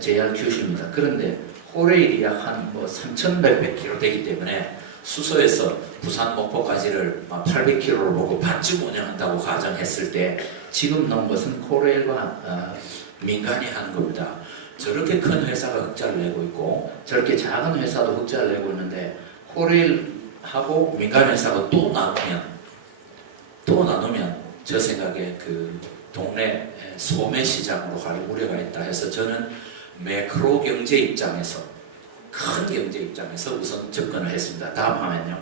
JR 규슈입니다. 그런데 호레일이 약 한 3,100km 되기 때문에 수서에서 부산 목포까지를 800km를 보고 반쯤 운영한다고 가정했을 때 지금 넣은 것은 호레일과 민간이 하는 겁니다. 저렇게 큰 회사가 흑자를 내고 있고 저렇게 작은 회사도 흑자를 내고 있는데 호레일하고 민간 회사가 또 나누면 저 생각에 그 동네 소매 시장으로 갈 우려가 있다 해서 저는 매크로 경제 입장에서 큰 경제 입장에서 우선 접근을 했습니다. 다음 화면요.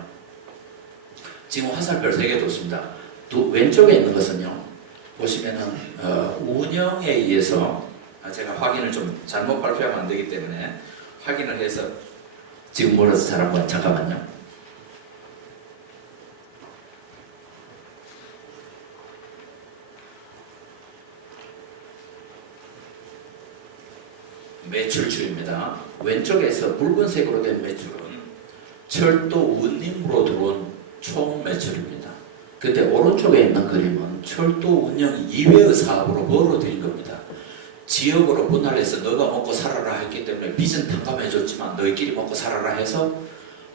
지금 화살표 3개 뒀습니다. 왼쪽에 있는 것은요. 보시면은 운영에 의해서 제가 확인을 좀 잘못 발표하면 안 되기 때문에 확인을 해서 지금 멀어서 잘 한번 잠깐만요. 매출추입니다. 왼쪽에서 붉은색으로 된 매출은 철도 운임으로 들어온 총 매출입니다. 근데 오른쪽에 있는 그림은 철도 운영 이외의 사업으로 벌어들인 겁니다. 지역으로 분할해서 너가 먹고 살아라 했기 때문에 빚은 탕감해줬지만 너희끼리 먹고 살아라 해서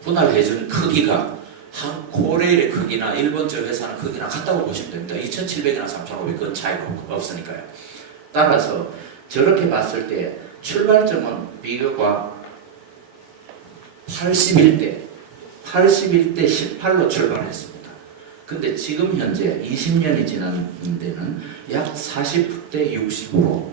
분할해준 크기가 한 코레일의 크기나 일본 저 회사는 크기나 같다고 보시면 됩니다. 2,700이나 3,500 그건 차이가 없으니까요. 따라서 저렇게 봤을 때 출발점은 비교가 81대 18로 출발했습니다. 근데 지금 현재 20년이 지난 데는 약 40대 60으로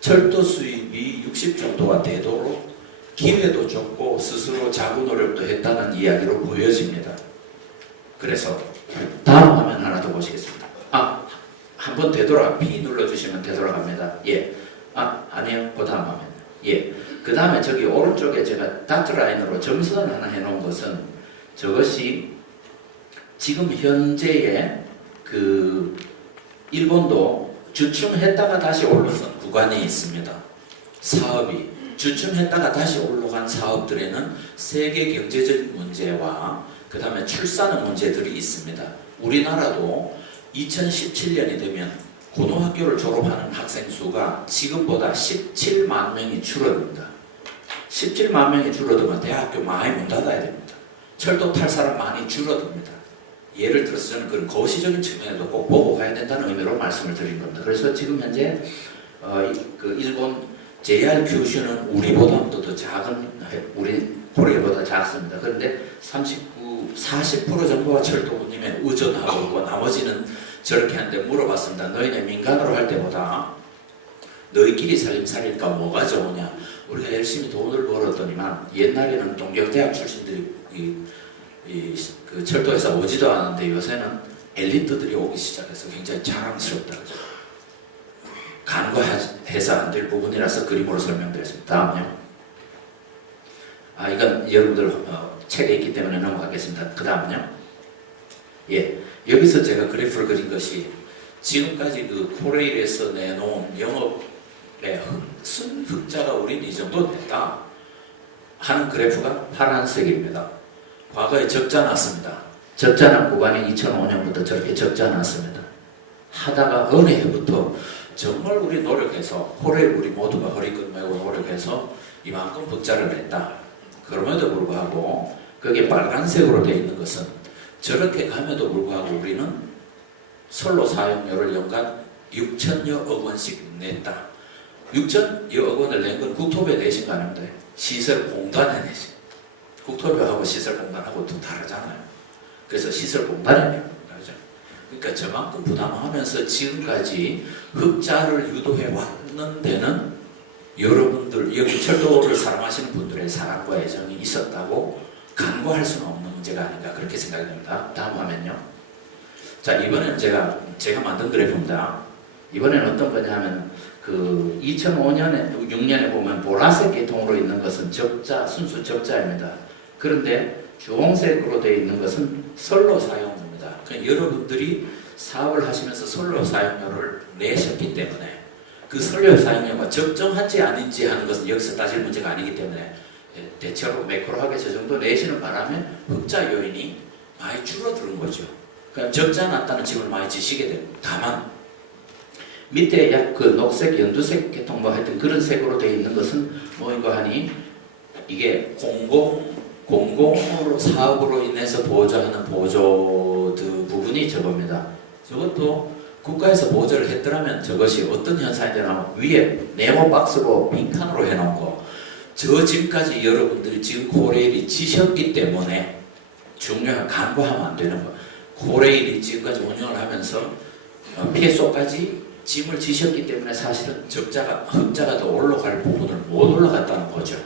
철도 수입이 60 정도가 되도록 기회도 줬고 스스로 자구 노력도 했다는 이야기로 보여집니다. 그래서 다음 화면 하나 더 보시겠습니다. 한 번 P 눌러주시면 되돌아갑니다. 예. 아니요. 그 다음 화면. 예. 그 다음에 저기 오른쪽에 제가 다트 라인으로 점선을 하나 해놓은 것은 저것이 지금 현재의 그 일본도 주춤했다가 다시 올라선 구간이 있습니다. 사업이 주춤했다가 다시 올라간 사업들에는 세계 경제적인 문제와 그 다음에 출산의 문제들이 있습니다. 우리나라도 2017년이 되면 고등학교를 졸업하는 학생 수가 지금보다 17만 명이 줄어듭니다. 17만 명이 줄어들면 대학교 많이 문 닫아야 됩니다. 철도 탈 사람 많이 줄어듭니다. 예를 들어서 저는 그런 거시적인 측면에도 꼭 보고 가야 된다는 의미로 말씀을 드린 겁니다. 그래서 지금 현재 그 일본 JR kyushu는 우리보다도 더 작은, 우리 코리아보다 작습니다. 그런데 40% 정도가 철도군님에 의존하고 있고 나머지는 저렇게 하는데 물어봤습니다. 너희네 민간으로 할 때보다 너희끼리 살림살이니까 뭐가 좋으냐? 우리가 열심히 돈을 벌었더니만 옛날에는 동경대학 출신들이 그 철도에서 오지도 않았는데 요새는 엘리트들이 오기 시작해서 굉장히 자랑스럽다. 간과해서 안 될 부분이라서 그림으로 설명드렸습니다. 다음요. 이건 여러분들 책에 있기 때문에 넘어가겠습니다. 그 다음요. 예. 여기서 제가 그래프를 그린 것이 지금까지 그 코레일에서 내놓은 영업의 순흑자가 우린 이 정도 됐다 하는 그래프가 파란색입니다. 과거에 적자 났습니다. 적자 난 구간이 2005년부터 저렇게 적자 났습니다. 하다가 어느 해부터 정말 우리 노력해서 코레일 우리 모두가 허리끈 메고 노력해서 이만큼 흑자를 냈다. 그럼에도 불구하고 거기에 빨간색으로 되어 있는 것은 저렇게 감에도 불구하고 우리는 선로 사용료를 연간 6천여억 원씩 냈다. 6천여억 원을 낸 건 국토부에 내신 거 아닙니다. 시설공단에 내신. 국토부하고 시설공단하고 또 다르잖아요. 그래서 시설공단에 낸 거죠. 그러니까 저만큼 부담하면서 지금까지 흑자를 유도해 왔는 데는 여러분들, 여기 철도를 사랑하시는 분들의 사랑과 애정이 있었다고 간과할 수는 없는 문제가 아닌가 그렇게 생각이 듭니다. 다음 화면요. 자, 이번에는 제가 만든 그래프입니다. 이번에는 어떤 거냐 하면 그 2005년에 6년에 보면 보라색 계통으로 있는 것은 적자, 순수 적자입니다. 그런데 주홍색으로 되어 있는 것은 선로 사용료입니다. 그러니까 여러분들이 사업을 하시면서 선로 사용료를 내셨기 때문에 그 선로 사용료가 적정한지 아닌지 하는 것은 여기서 따질 문제가 아니기 때문에 대체로 매크로하게 저 정도 내시는 바람에 흑자 요인이 많이 줄어드는 거죠. 그러니까 적자 났다는 짐을 많이 지시게 됩니다. 다만 밑에 약 그 녹색, 연두색 계통 뭐 하여튼 그런 색으로 되어 있는 것은 뭐인가 하니 이게 공공으로 사업으로 인해서 보조하는 보조드 부분이 저겁니다. 저것도 국가에서 보조를 했더라면 저것이 어떤 현상이 되나 위에 네모 박스로 빈칸으로 해놓은 거 저 짐까지 여러분들이 지금 코레일이 지셨기 때문에 중요한 간과하면 안 되는 거. 코레일이 지금까지 운영을 하면서 피해소까지 짐을 지셨기 때문에 사실은 흑자가 더 올라갈 부분을 못 올라갔다는 거죠.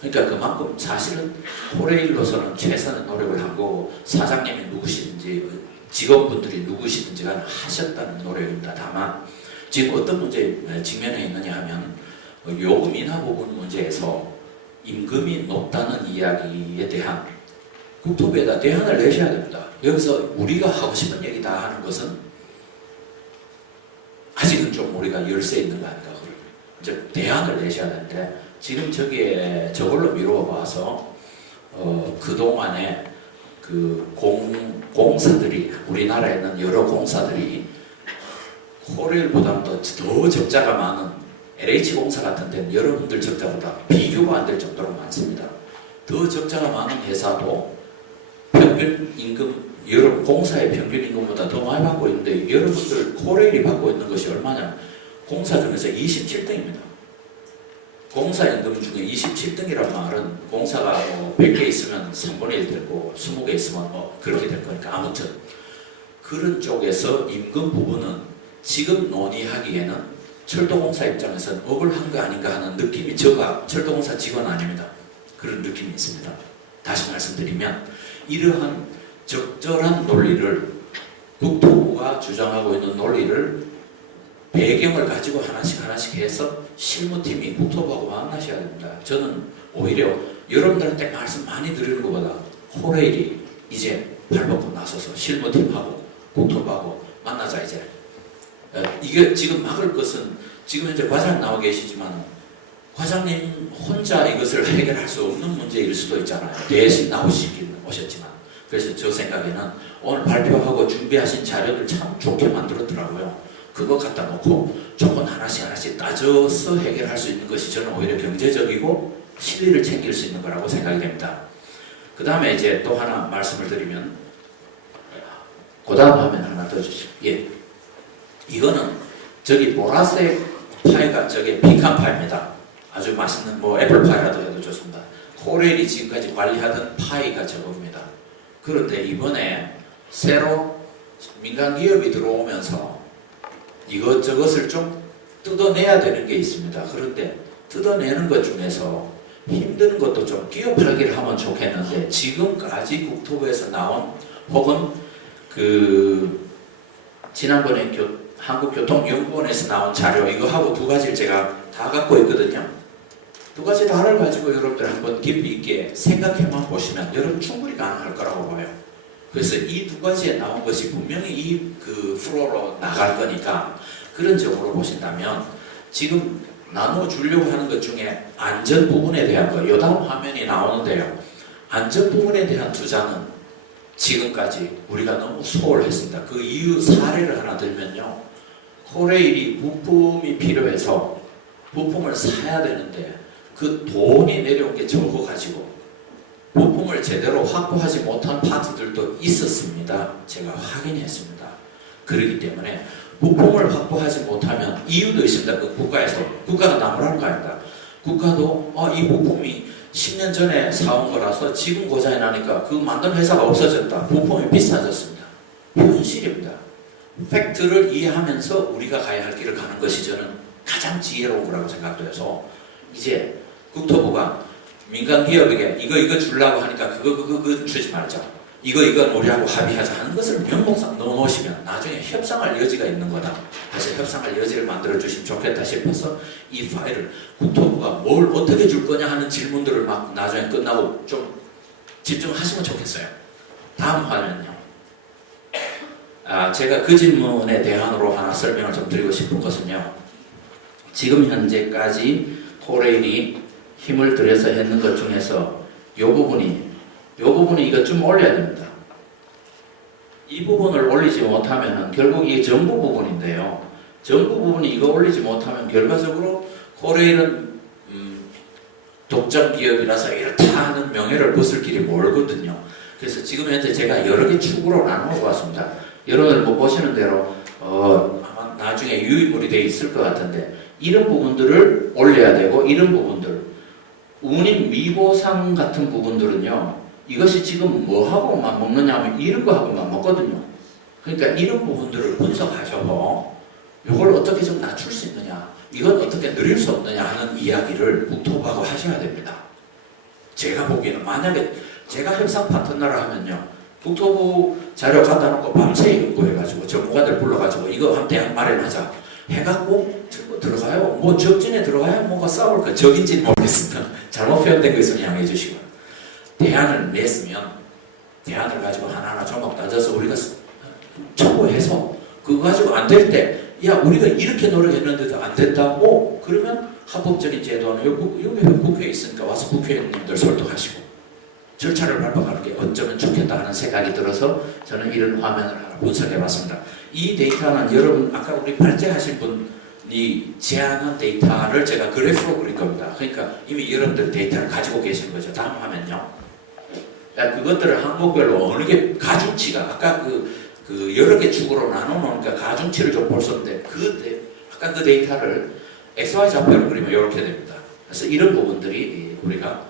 그러니까 그만큼 사실은 코레일로서는 최선의 노력을 한 거고 사장님이 누구시든지 직원분들이 누구시든지 간에 하셨다는 노력입니다. 다만 지금 어떤 문제에 직면해 있느냐 하면 요금 인하 부분 문제에서 임금이 높다는 이야기에 대한 국토부에다 대안을 내셔야 됩니다. 여기서 우리가 하고 싶은 얘기 다 하는 것은 아직은 좀 우리가 열세 있는 거 아닌가. 이제 대안을 내셔야 되는데 지금 저걸로 미루어 봐서 그동안에 그 공사들이 우리나라에 있는 여러 공사들이 코레일보다도 더 적자가 많은 LH공사 같은 데는 여러분들 적자보다 비교가 안 될 정도로 많습니다. 더 적자가 많은 회사도 평균 임금, 여러분 공사의 평균 임금보다 더 많이 받고 있는데 여러분들 코레일이 받고 있는 것이 얼마냐? 공사 중에서 27등입니다. 공사 임금 중에 27등이란 말은 공사가 100개 있으면 3분의 1 되고 20개 있으면 그렇게 될 거니까 아무튼 그런 쪽에서 임금 부분은 지금 논의하기에는 철도공사 입장에서는 억울한 거 아닌가 하는 느낌이 저가 철도공사 직원 아닙니다. 그런 느낌이 있습니다. 다시 말씀드리면 이러한 적절한 논리를 국토부가 주장하고 있는 논리를 배경을 가지고 하나씩 해서 실무팀이 국토부하고 만나셔야 됩니다. 저는 오히려 여러분들한테 말씀 많이 드리는 것보다 코레일이 이제 발벗고 나서서 실무팀하고 국토부하고 만나자 이제. 이게 지금 막을 것은 지금 현재 과장 나와 계시지만 과장님 혼자 이것을 해결할 수 없는 문제일 수도 있잖아요. 대신 나오시긴 오셨지만. 그래서 저 생각에는 오늘 발표하고 준비하신 자료들 참 좋게 만들었더라고요. 그거 갖다 놓고 조건 하나씩 따져서 해결할 수 있는 것이 저는 오히려 경제적이고 실리를 챙길 수 있는 거라고 생각이 됩니다. 그 다음에 이제 또 하나 말씀을 드리면 그 다음 화면 하나 더 주시죠. 예. 이거는 저기 보라색 파이가 저게 피칸파입니다. 아주 맛있는 뭐 애플파이라도 해도 좋습니다. 코레일이 지금까지 관리하던 파이가 저겁니다. 그런데 이번에 새로 민간 기업이 들어오면서 이것저것을 좀 뜯어내야 되는 게 있습니다. 그런데 뜯어내는 것 중에서 힘든 것도 좀 끼어 팔기를 하면 좋겠는데 지금까지 국토부에서 나온 혹은 그 지난번에 한국교통연구원에서 나온 자료 이거하고 두 가지를 제가 다 갖고 있거든요. 두 가지 다를 가지고 여러분들 한번 깊이 있게 생각해만 보시면 여러분 충분히 가능할 거라고 봐요. 그래서 이 두 가지에 나온 것이 분명히 이 그 프로로 나갈 거니까 그런 쪽으로 보신다면 지금 나눠주려고 하는 것 중에 안전 부분에 대한 거, 요 다음 화면이 나오는데요. 안전 부분에 대한 투자는 지금까지 우리가 너무 소홀했습니다. 그 이유 사례를 하나 들면요. 코레일이 부품이 필요해서 부품을 사야 되는데 그 돈이 내려온 게 적어가지고 부품을 제대로 확보하지 못한 파트들도 있었습니다. 제가 확인했습니다. 그렇기 때문에 부품을 확보하지 못하면 이유도 있습니다. 그 국가가 나무라는 거 아닙니다. 국가도 이 부품이 10년 전에 사온 거라서 지금 고장이 나니까 그 만든 회사가 없어졌다. 부품이 비싸졌습니다. 현실입니다. 팩트를 이해하면서 우리가 가야 할 길을 가는 것이 저는 가장 지혜로운 거라고 생각돼서 이제 국토부가 민간 기업에게 이거 주려고 하니까 그거 주지 말자. 이건 우리하고 합의하자 하는 것을 명목상 넣어놓으시면 나중에 협상할 여지가 있는 거다. 그래서 협상할 여지를 만들어주시면 좋겠다 싶어서 이 파일을 국토부가 뭘 어떻게 줄 거냐 하는 질문들을 막 나중에 끝나고 좀 집중하시면 좋겠어요. 다음 화면요. 제가 그 질문에 대안으로 하나 설명을 좀 드리고 싶은 것은요. 지금 현재까지 코레일이 힘을 들여서 했는 것 중에서 이 부분이 이거 좀 올려야 됩니다. 이 부분을 올리지 못하면 결국 이게 정부 부분인데요. 정부 부분이 이거 올리지 못하면 결과적으로 코레일은 독점 기업이라서 이렇다 하는 명예를 벗을 길이 멀거든요. 그래서 지금 현재 제가 여러 개 축으로 나누어 보았습니다. 여러분들 뭐 보시는 대로 아마 나중에 유의물이 되어 있을 것 같은데 이런 부분들을 올려야 되고 이런 부분들 운임 미보상 같은 부분들은요. 이것이 지금 뭐하고 맞먹느냐 하면 이런 거하고 맞먹거든요. 그러니까 이런 부분들을 분석하셔서 이걸 어떻게 좀 낮출 수 있느냐 이건 어떻게 늘릴 수 없느냐 하는 이야기를 국토부하고 하셔야 됩니다. 제가 보기에는 만약에 제가 협상 파트너를 하면요. 국토부 자료 갖다 놓고 밤새 연구해가지고 전문가들 불러가지고 이거 한 대학 마련하자 해갖고 들어가요. 뭐 적진에 들어가야 뭐가 싸울 거 적인지는 모르겠습니다. 잘못 표현된 거 있으면 양해해 주시고 대안을 냈으면 대안을 가지고 하나하나 조목 따져서 우리가 첨부해서 그거 가지고 안 될 때 야 우리가 이렇게 노력했는데도 안 됐다고 그러면 합법적인 제도는 여기 국회에 있으니까 와서 국회의원님들 설득하시고 절차를 밟아가는 게 어쩌면 좋겠다 하는 생각이 들어서 저는 이런 화면을 하나 분석해봤습니다. 이 데이터는 여러분 아까 우리 발제하신 분이 제안한 데이터를 제가 그래프로 그린 겁니다. 그러니까 이미 여러분들 데이터를 가지고 계신 거죠. 다음 화면요. 그것들을 항목별로 어느 게 가중치가 아까 그 여러 개 축으로 나눠놓으니까 가중치를 좀 볼 수 있는데 아까 그 데이터를 XY 좌표로 그리면 이렇게 됩니다. 그래서 이런 부분들이 우리가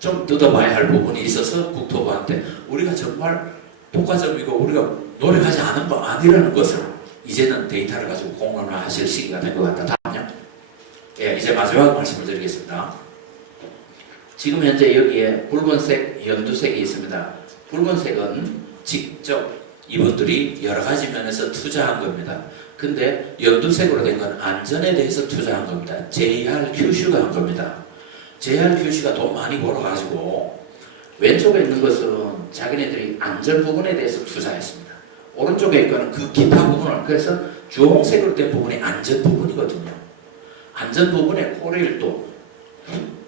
좀 뜯어봐야 할 부분이 있어서 국토부한테 우리가 정말 독과점이고 우리가 노력하지 않은 거 아니라는 것을 이제는 데이터를 가지고 공론화하실 시기가 된 것 같다. 다음요. 예, 이제 마지막 말씀을 드리겠습니다. 지금 현재 여기에 붉은색, 연두색이 있습니다. 붉은색은 직접 이분들이 여러 가지 면에서 투자한 겁니다. 근데 연두색으로 된 건 안전에 대해서 투자한 겁니다. JRQC가 한 겁니다. JRQC가 돈 많이 벌어가지고 왼쪽에 있는 것은 자기네들이 안전 부분에 대해서 투자했습니다. 오른쪽에 있는 그 기타 부분을, 그래서 주홍색으로 된 부분이 안전 부분이거든요. 안전 부분에 코레일도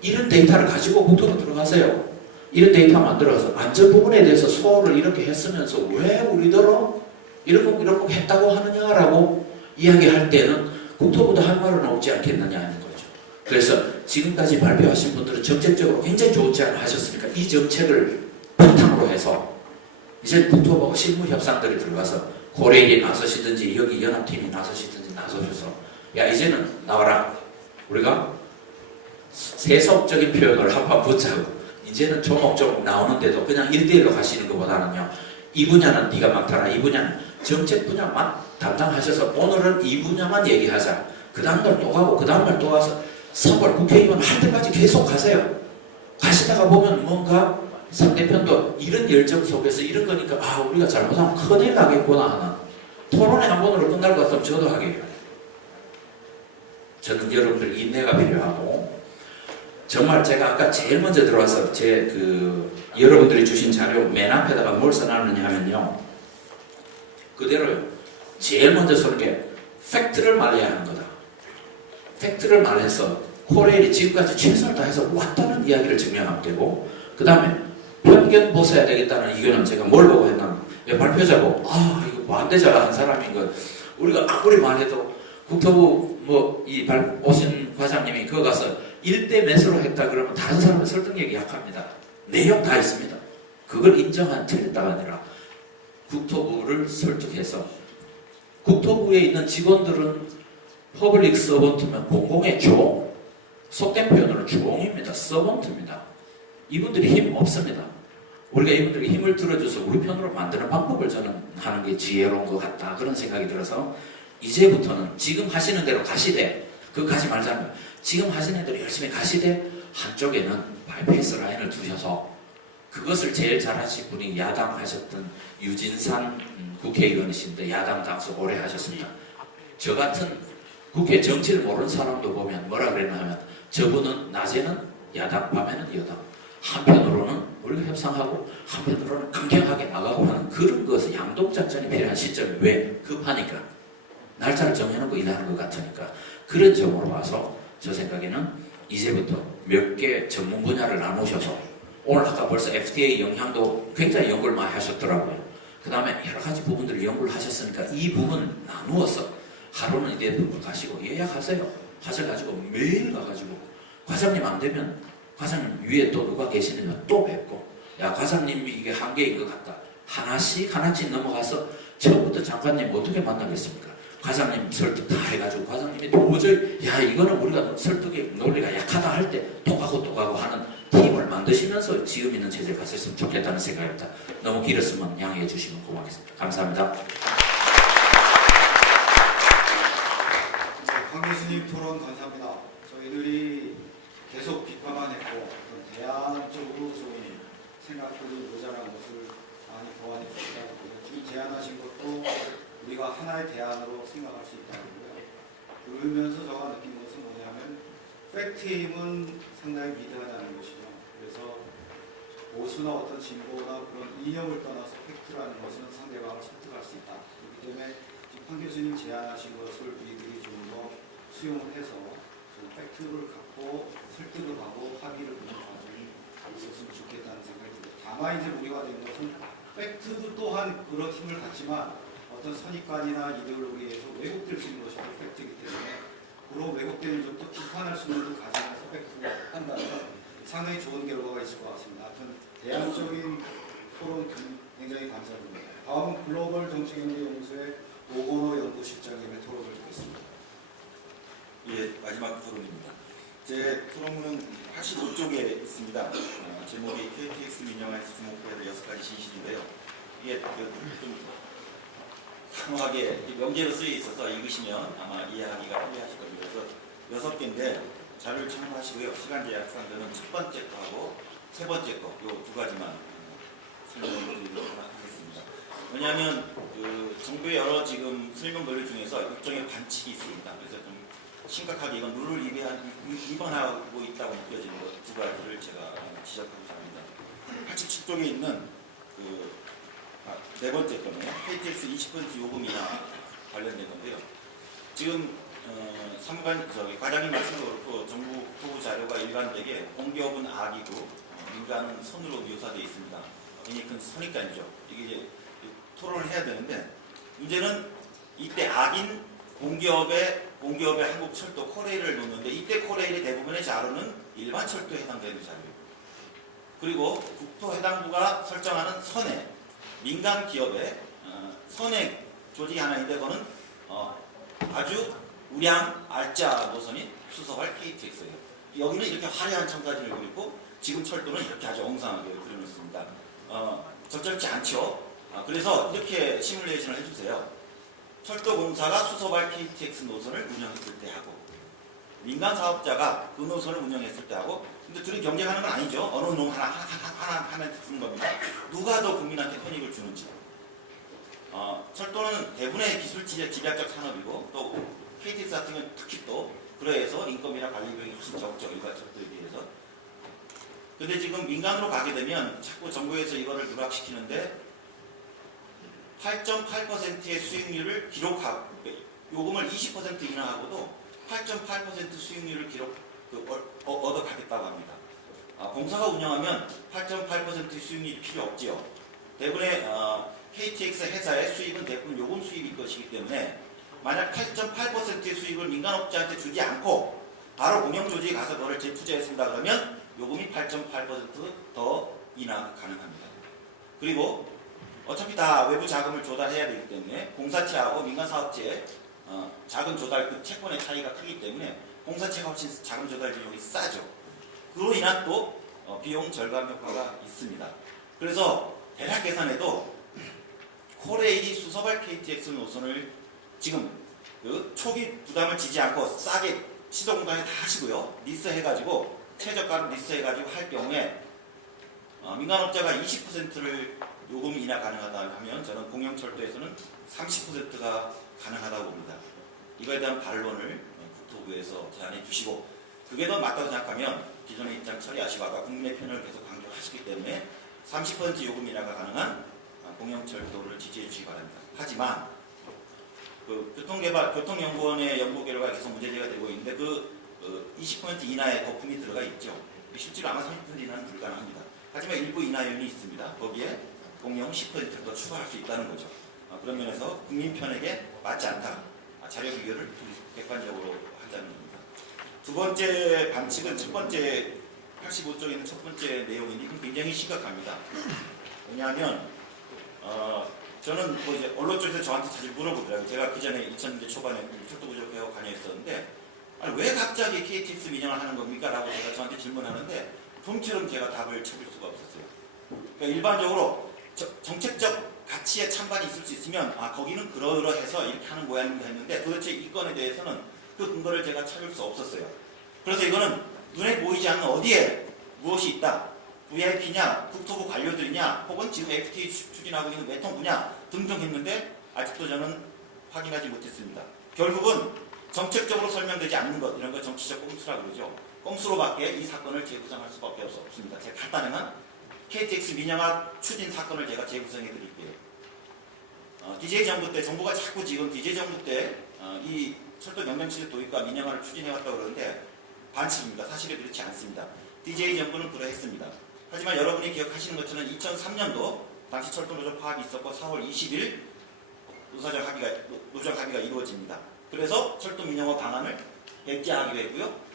이런 데이터를 가지고 국토부 들어가세요. 이런 데이터 만들어서 안전 부분에 대해서 소홀을 이렇게 했으면서 왜 우리들은 이런 거 했다고 하느냐라고 이야기할 때는 국토부도 할 말은 없지 않겠느냐 하는 거죠. 그래서 지금까지 발표하신 분들은 정책적으로 굉장히 좋은 제안을 하셨으니까 이 정책을 바탕으로 해서 이제 국토부하고 실무 협상들이 들어가서 고레일이 나서시든지 여기 연합팀이 나서시든지 나서셔서 야 이제는 나와라. 우리가 세속적인 표현을 한번 붙자고 이제는 조목조목 나오는데도 그냥 1대1로 가시는 것보다는요. 이 분야는 네가 맡아라. 이 분야는 정책 분야만 담당하셔서 오늘은 이 분야만 얘기하자. 그 다음날 또 가고 그 다음날 또 가서 3월 국회의원 할 때까지 계속 가세요. 가시다가 보면 뭔가 상대편도 이런 열정 속에서 이런 거니까 아 우리가 잘못하면 큰일 나겠구나 하는 토론회 한 번으로 끝날 것 같으면 저도 하게요. 저는 여러분들 인내가 필요하고 정말 제가 아까 제일 먼저 들어와서 제 여러분들이 주신 자료 맨 앞에다가 뭘 써놨느냐 하면요. 그대로요. 제일 먼저 써는 게 팩트를 말해야 하는 거다. 팩트를 말해서 코레일이 지금까지 최선을 다해서 왔다는 이야기를 증명하면 되고 그 다음에 편견 벗어야 되겠다는 이유는 제가 뭘 보고 했나 발표자 보고 이거 반대자가 한 사람인 건 우리가 아무리 말해도 국토부 오신 과장님이 그거 가서 1대 매수로 했다 그러면 다른 사람은 설득력이 약합니다. 내용 다 있습니다. 그걸 인정한 틀렸다가 아니라 국토부를 설득해서 국토부에 있는 직원들은 퍼블릭 서번트면 공공의 종, 속된 표현으로 종입니다. 서번트입니다. 이분들이 힘 없습니다. 우리가 이분들에게 힘을 들어줘서 우리 편으로 만드는 방법을 저는 하는 게 지혜로운 것 같다. 그런 생각이 들어서 이제부터는 지금 하시는 대로 가시되 그거 가지 말자는 지금 하시는 대로 열심히 가시되 한쪽에는 바이페이스 라인을 두셔서 그것을 제일 잘하신 분이 야당 하셨던 유진산 국회의원이신데 야당 당수 오래 하셨습니다. 저 같은 국회 정치를 모르는 사람도 보면 뭐라 그랬나 하면 저분은 낮에는 야당 밤에는 여당 한편으로는 우리가 협상하고 한편으로는 강경하게 나가고 하는 그런 것을 양독작전이 필요한 시점이 왜 급하니까 날짜를 정해놓고 일하는 것 같으니까 그런 점으로 봐서 저 생각에는 이제부터 몇 개 전문 분야를 나누셔서 오늘 아까 벌써 FDA 영향도 굉장히 연구를 많이 하셨더라고요. 그 다음에 여러 가지 부분들을 연구를 하셨으니까 이 부분 나누어서 하루는 이대 들고 가시고 예약하세요. 하셔가지고 매일 가가지고 과장님 안 되면 과장님 위에 또 누가 계시느냐 또 뵙고 야 과장님이 이게 한계인 것 같다. 하나씩 넘어가서 처음부터 장관님 어떻게 만나겠습니까? 과장님 설득 다 해가지고 과장님이 도저히 야 이거는 우리가 설득의 논리가 약하다 할 때 또 가고 하는 팀을 만드시면서 지금 있는 체제를 가셨으면 좋겠다는 생각입니다. 너무 길었으면 양해해 주시면 고맙겠습니다. 감사합니다. 황 교수님 토론 감사합니다. 저희들이 계속 비판만 했고 대안적으로 좀 생각들이 모자란 것을 많이 보완해 주시다고 지금 제안하신 것도 우리가 하나의 대안으로 생각할 수 있다고요. 그러면서 제가 느낀 것은 뭐냐면 팩트의 힘은 상당히 위대하다는 것이죠. 그래서 보수나 어떤 진보나 그런 이념을 떠나서 팩트라는 것은 상대방을 설득할 수 있다. 그렇기 때문에 황 교수님 제안하신 것을 우리들이 좀 더 수용을 해서 좀 팩트를 갖고 설득을 하고 합의를 보는 과정이 있었으면 좋겠다는 생각이 듭니다. 다만 이제 우리가 된 것은 팩트도 또한 그런 힘을 갖지만 어떤 선입관이나 이데올로기에서 왜곡될 수 있는 것이 팩트이기 때문에 그런 왜곡되는 점도 비판할 수 있는 걸 가지면서 팩트를 한다면 상당히 좋은 결과가 있을 것 같습니다. 하여튼 대안적인 토론 굉장히 감사드립니다. 다음은 글로벌 정책연구연구소의 오건호 연구실장님의 토론을 듣겠습니다. 예, 마지막 토론입니다. 제 토론문은 85쪽에 있습니다. 제목이 KTX 민영화에서 주목해야 될 6가지 진실인데요. 이게 좀 단호하게 명제로 쓰여 있어서 읽으시면 아마 이해하기가 편리하실 겁니다. 그래서 6개인데 자료를 참고하시고요. 시간 제약상 저는 첫 번째 거하고 세 번째 거, 요 두 가지만 설명을 드리도록 하겠습니다. 왜냐하면 그 정부의 여러 지금 설명 논리 중에서 일종의 반칙이 있습니다. 그래서 좀 심각하게 이건 룰을 위반하고 있다고 느껴지는 것 두 가지를 제가 지적하고자 합니다. 87쪽에 있는 네 번째 거네요. KTX 20% 요금 인하 관련된 건데요. 지금 과장님 말씀도 그렇고 정부 국토부 자료가 일관되게 공기업은 악이고 민간은 선으로 묘사되어 있습니다. 굉장히 큰 선입관이죠. 이게 이제 토론을 해야 되는데 문제는 이때 악인 공기업의 한국철도 코레일을 놓는데 이때 코레일의 대부분의 자료는 일반 철도에 해당되는 자료예요. 그리고 국토해당부가 설정하는 선해 민간 기업의 선해 조직이 하나 있는데 그거는 아주 우량 알짜 노선인 수서발 KTX예요. 여기는 이렇게 화려한 청사진을 그리고 지금 철도는 이렇게 아주 엉성하게 그려놓습니다. 적절치 않죠. 그래서 이렇게 시뮬레이션을 해주세요. 철도공사가 수서발 KTX 노선을 운영했을 때 하고 민간 사업자가 그 노선을 운영했을 때 하고 근데 둘이 경쟁하는 건 아니죠. 어느 놈 하나한테 주는 겁니다. 누가 더 국민한테 편익을 주는지. 철도는 대부분의 기술 집약적 산업이고 또 KTX 같은 경우는 특히 또 그래서 인건비나 관리 비용이 훨씬 적죠. 일반 철도에 비해서. 근데 지금 민간으로 가게 되면 자꾸 정부에서 이거를 누락시키는데 8.8%의 수익률을 기록하고 요금을 20% 인하하고도 8.8% 수익률을 얻어가겠다고 합니다. 공사가 운영하면 8.8% 수익률이 필요 없지요. 대부분의 KTX 회사의 수익은 대부분 요금 수입일 것이기 때문에 만약 8.8%의 수익을 민간업자한테 주지 않고 바로 공영조직에 가서 그걸 재투자했습니다. 그러면 요금이 8.8% 인하 가능합니다. 그리고 어차피 다 외부 자금을 조달해야 되기 때문에 공사체하고 민간사업체의 자금 조달 그 채권의 차이가 크기 때문에 공사체가 훨씬 자금 조달 비용이 싸죠. 그로 인한 또 비용 절감 효과가 있습니다. 그래서 대략 계산해도 코레일이 수서발 KTX 노선을 지금 그 초기 부담을 지지 않고 싸게 시도공간에 다 하시고요. 리스 해가지고 최저가로 리스 해가지고 할 경우에 민간업자가 20%를 요금 인하 가능하다 하면 저는 공영철도에서는 30%가 가능하다고 봅니다. 이거에 대한 반론을 국토부에서 제안해 주시고 그게 더 맞다고 생각하면 기존의 입장 처리하시고 아까 국민의 편을 계속 강조하시기 때문에 30% 요금 인하가 가능한 공영철도를 지지해 주시기 바랍니다. 하지만 그 교통연구원의 연구 결과가 계속 문제제기가 되고 있는데 그 20% 이하의 거품이 들어가 있죠. 실제로 아마 30% 이하는 불가능합니다. 하지만 일부 인하 요인이 있습니다. 거기에 공영 10%를 더 추가할 수 있다는 거죠. 그런 면에서 국민 편에게 맞지 않다. 자료 비교를 객관적으로 하자는 겁니다. 두 번째 반칙은 첫 번째 85쪽에 있는 첫 번째 내용인데 굉장히 심각합니다. 왜냐하면 저는 뭐 이제 언론 쪽에서 저한테 자주 물어보더라고요. 제가 그 전에 2000년대 초반에 철도부족회하고 관여했었는데 아니, 왜 갑자기 KTX 민영을 하는 겁니까? 라고 제가 저한테 질문하는데 좀처럼 제가 답을 찾을 수가 없었어요. 그러니까 일반적으로 정책적 가치에 찬반이 있을 수 있으면 거기는 그러해서 이렇게 하는 모양입니다 했는데 도대체 이 건에 대해서는 그 근거를 제가 찾을 수 없었어요. 그래서 이거는 눈에 보이지 않는 어디에 무엇이 있다. VIP냐, 국토부 관료들이냐, 혹은 지금 FTA 추진하고 있는 외통부냐 등등 했는데 아직도 저는 확인하지 못했습니다. 결국은 정책적으로 설명되지 않는 것, 이런 거 정치적 꼼수라고 그러죠. 꼼수로밖에 이 사건을 재구성할 수밖에 없습니다. 제가 간단한 KTX 민영화 추진 사건을 제가 재구성해 드릴게요. DJ 정부 때, 정부가 자꾸 지금 DJ 정부 때 이 철도 경량시설 도입과 민영화를 추진해왔다고 그러는데 반칙입니다. 사실은 그렇지 않습니다. DJ 정부는 그러했습니다. 하지만 여러분이 기억하시는 것처럼 2003년도 당시 철도노조 파업이 있었고 4월 20일 노정 합의가 이루어집니다. 그래서 철도 민영화 방안을 백지하기로 했고요.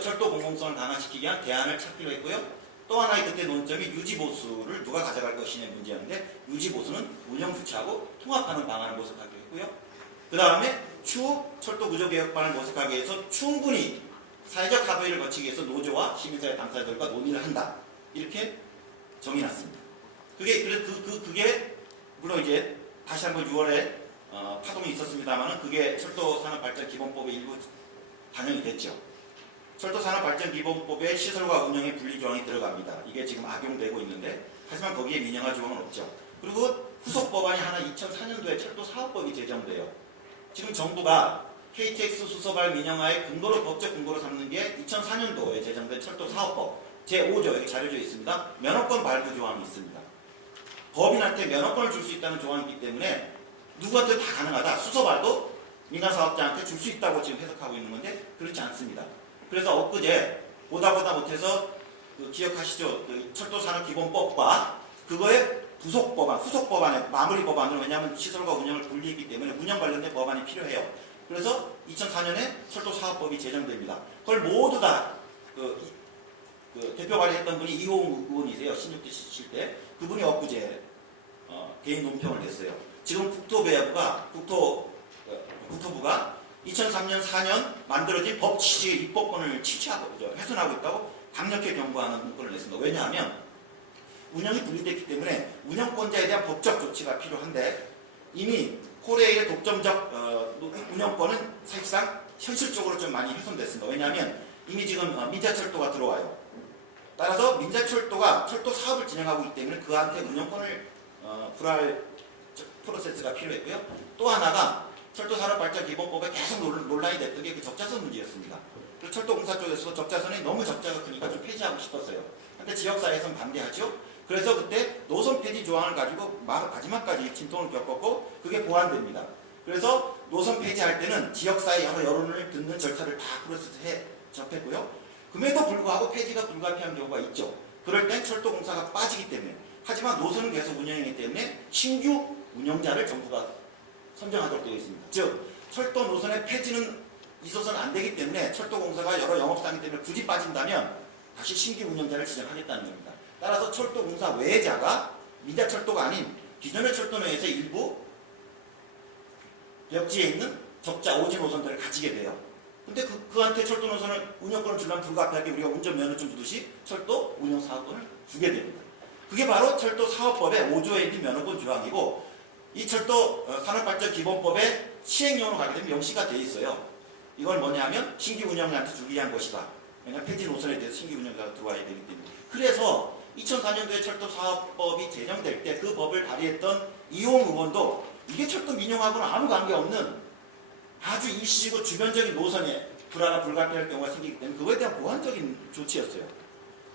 철도 공공성을 강화시키기 위한 대안을 찾기로 했고요. 또 하나의 그때 논점이 유지보수를 누가 가져갈 것이냐 문제였는데 유지보수는 운영주체하고 통합하는 방안을 모색하기로 했고요. 그 다음에 추후 철도 구조개혁반을 모색하기 위해서 충분히 사회적 합의를 거치기 위해서 노조와 시민사회 당사자들과 논의를 한다. 이렇게 정해놨습니다. 그게 물론 이제 다시 한번 6월에 파동이 있었습니다만 그게 철도산업발전기본법의 일부 반영이 됐죠. 철도산업발전기본법에 시설과 운영의 분리조항이 들어갑니다. 이게 지금 악용되고 있는데 하지만 거기에 민영화 조항은 없죠. 그리고 후속 법안이 하나 2004년도에 철도 사업법이 제정돼요. 지금 정부가 KTX 수서발 민영화의 근거로 법적 근거로 삼는 게 2004년도에 제정된 철도 사업법 제5조 여기 자료조에 있습니다. 면허권 발부 조항이 있습니다. 법인한테 면허권을 줄 수 있다는 조항이 있기 때문에 누구한테 다 가능하다. 수서발도 민간 사업자한테 줄 수 있다고 지금 해석하고 있는 건데 그렇지 않습니다. 그래서 엊그제 보다 못해서 그 기억하시죠? 그 철도산업기본법과 그거의 부속 법안, 후속 법안의 마무리 법안으로 왜냐하면 시설과 운영을 분리했기 때문에 운영 관련된 법안이 필요해요. 그래서 2004년에 철도사업법이 제정됩니다. 그걸 모두 다 대표 발의했던 분이 이호웅 의원이세요. 신육대 시실 때. 그분이 엊그제 개인 논평을 냈어요. 지금 국토부가 2003년 4년 만들어진 법 취지의 입법권을 훼손하고 있다고 강력히 경고하는 문건을 냈습니다. 왜냐하면 운영이 분리됐기 때문에 운영권자에 대한 법적 조치가 필요한데 이미 코레일의 독점적 운영권은 사실상 현실적으로 좀 많이 훼손됐습니다. 왜냐하면 이미 지금 민자철도가 들어와요. 따라서 민자철도가 철도 사업을 진행하고 있기 때문에 그한테 운영권을 불할 프로세스가 필요했고요. 또 하나가 철도산업발전기본법에 계속 논란이 됐던 게 그 적자선 문제였습니다. 그래서 철도공사 쪽에서 적자선이 너무 적자가 크니까 좀 폐지하고 싶었어요. 근데 지역사회에서는 반대하죠. 그래서 그때 노선 폐지 조항을 가지고 마지막까지 진통을 겪었고 그게 보완됩니다. 그래서 노선 폐지할 때는 지역사회 여러 여론을 듣는 절차를 다 프로세스에 접했고요. 그럼에도 불구하고 폐지가 불가피한 경우가 있죠. 그럴 땐 철도공사가 빠지기 때문에 하지만 노선은 계속 운영이기 때문에 신규 운영자를 정부가 선정하도록 되어 있습니다. 즉 철도 노선의 폐지는 있어서는 안 되기 때문에 철도공사가 여러 영업사항이기 때문에 굳이 빠진다면 다시 신규 운영자를 지정하겠다는 겁니다. 따라서 철도공사 외자가 민자철도가 아닌 기존의 철도 내에서 일부 벽지에 있는 적자 오지 노선들을 가지게 돼요. 근데 그한테 철도 노선을 운영권을 주려면 불가피하게 우리가 운전면허증 주듯이 철도 운영사업권을 주게 됩니다. 그게 바로 철도 사업법의 5조에 있는 면허권 조항이고 이 철도 산업발전기본법의 시행령으로 가게 되면 명시가 돼 있어요. 이건 뭐냐면 신규 운영자한테 주기 위한 것이다. 왜냐하면 폐지 노선에 대해서 신규 운영자가 들어와야 되기 때문에. 그래서 2004년도에 철도사업법이 제정될 때 그 법을 발의했던 이호웅 의원도 이게 철도 민영하고는 아무 관계없는 아주 일시적이고 주변적인 노선에 불화가 불가피할 경우가 생기기 때문에 그거에 대한 보완적인 조치였어요.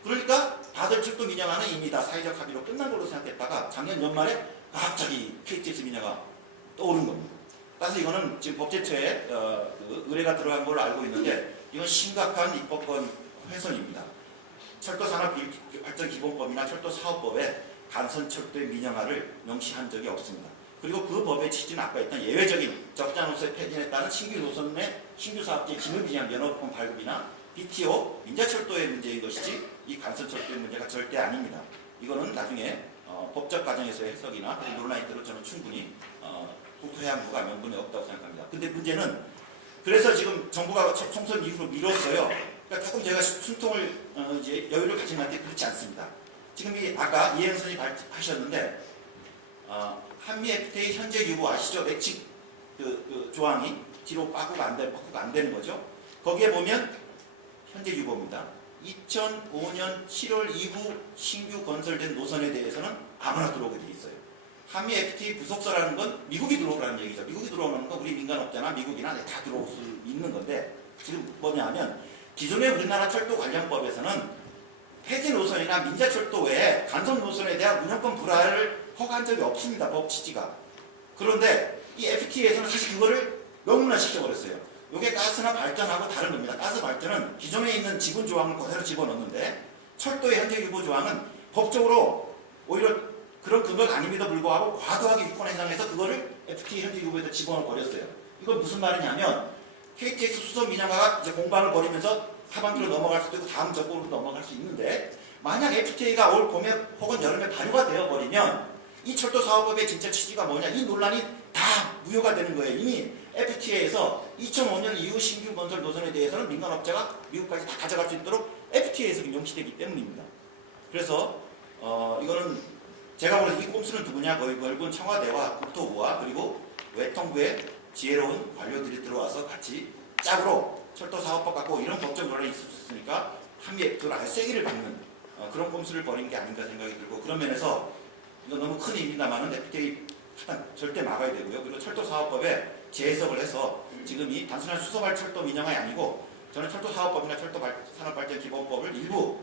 그러니까 다들 철도 민영화는 이미 다 사회적 합의로 끝난 걸로 생각했다가 작년 연말에 갑자기 KTX 민영화 떠오른 겁니다. 따라서 이거는 지금 법제처에 의뢰가 들어간 걸로 알고 있는데 이건 심각한 입법권 훼손입니다. 철도산업발전기본법이나 철도사업법에 간선철도의 민영화를 명시한 적이 없습니다. 그리고 그 법의 취지는 아까 했던 예외적인 적자노선의 폐진에 따른 신규 노선의 신규 사업자의 진입 위한 면허권 발급이나 BTO, 민자철도의 문제인 것이지 이 간선철도의 문제가 절대 아닙니다. 이거는 나중에 법적 과정에서의 해석이나 논란이 들어 저는 충분히 국토해양부가 명분이 없다고 생각합니다. 근데 문제는 그래서 지금 정부가 총선 이후로 미뤘어요. 그러니까 조금 제가 숨통을 이제 여유를 가진 건데 그렇지 않습니다. 지금 아까 이혜영 선생님이 하셨는데 한미 FTA 현재 유보 아시죠? 매칭 조항이 뒤로 빠꾸가 안 되는 거죠. 거기에 보면 현재 유보입니다. 2005년 7월 이후 신규 건설된 노선에 대해서는 아무나 들어오게 돼 있어요. 한미 FTA 부속서라는 건 미국이 들어오라는 얘기죠. 미국이 들어오는 건 우리 민간업자나 미국이나 다 들어올 수 있는 건데 지금 뭐냐면 기존의 우리나라 철도 관련법에서는 폐지 노선이나 민자철도 외에 간선 노선에 대한 운영권 불화를 허가한 적이 없습니다. 법 취지가. 그런데 이 FTA에서는 사실 그거를 명문화시켜버렸어요. 이게 가스나 발전하고 다른 겁니다. 가스 발전은 기존에 있는 지분 조항을 그대로 집어넣는데 철도의 현재 유보 조항은 법적으로 오히려 그런 근거가 아님에도 불구하고 과도하게 유권 해상해서 그거를 FTA 현재 유보에다 집어넣어버렸어요. 이건 무슨 말이냐면 KTX 수선 민영화가 이제 공방을 벌이면서 하반기로 넘어갈 수도 있고 다음 정권으로 넘어갈 수 있는데 만약 FTA가 올 봄에 혹은 여름에 발효가 되어버리면 이 철도 사업법의 진짜 취지가 뭐냐 이 논란이 다 무효가 되는 거예요. 이미 FTA에서 2005년 이후 신규 건설 노선에 대해서는 민간업자가 미국까지 다 가져갈 수 있도록 FTA에서 명시되기 때문입니다. 그래서 이거는 제가 보는 이 꼼수는 누구냐 거의 결국은 청와대와 국토부와 그리고 외통부의 지혜로운 관료들이 들어와서 같이 짝으로 철도사업법 갖고 이런 법적 논란이 있었으니까 한미 FTA를 아주 세기를 받는 그런 꼼수를 벌인 게 아닌가 생각이 들고 그런 면에서 이거 너무 큰 힘입니다만은 FTA 절대 막아야 되고요. 그리고 철도사업법에 재해석을 해서 지금 이 단순한 수서발 철도 민영화이 아니고 저는 철도사업법이나 철도산업발전기본법을 일부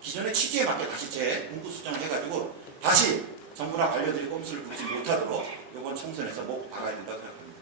기존의 취지에 맞게 다시 문구 수정을 해가지고 다시 정부나 관료들이 꼼수를 부리지 못하도록 이번 총선에서 목 박아야 된다고 생각합니다.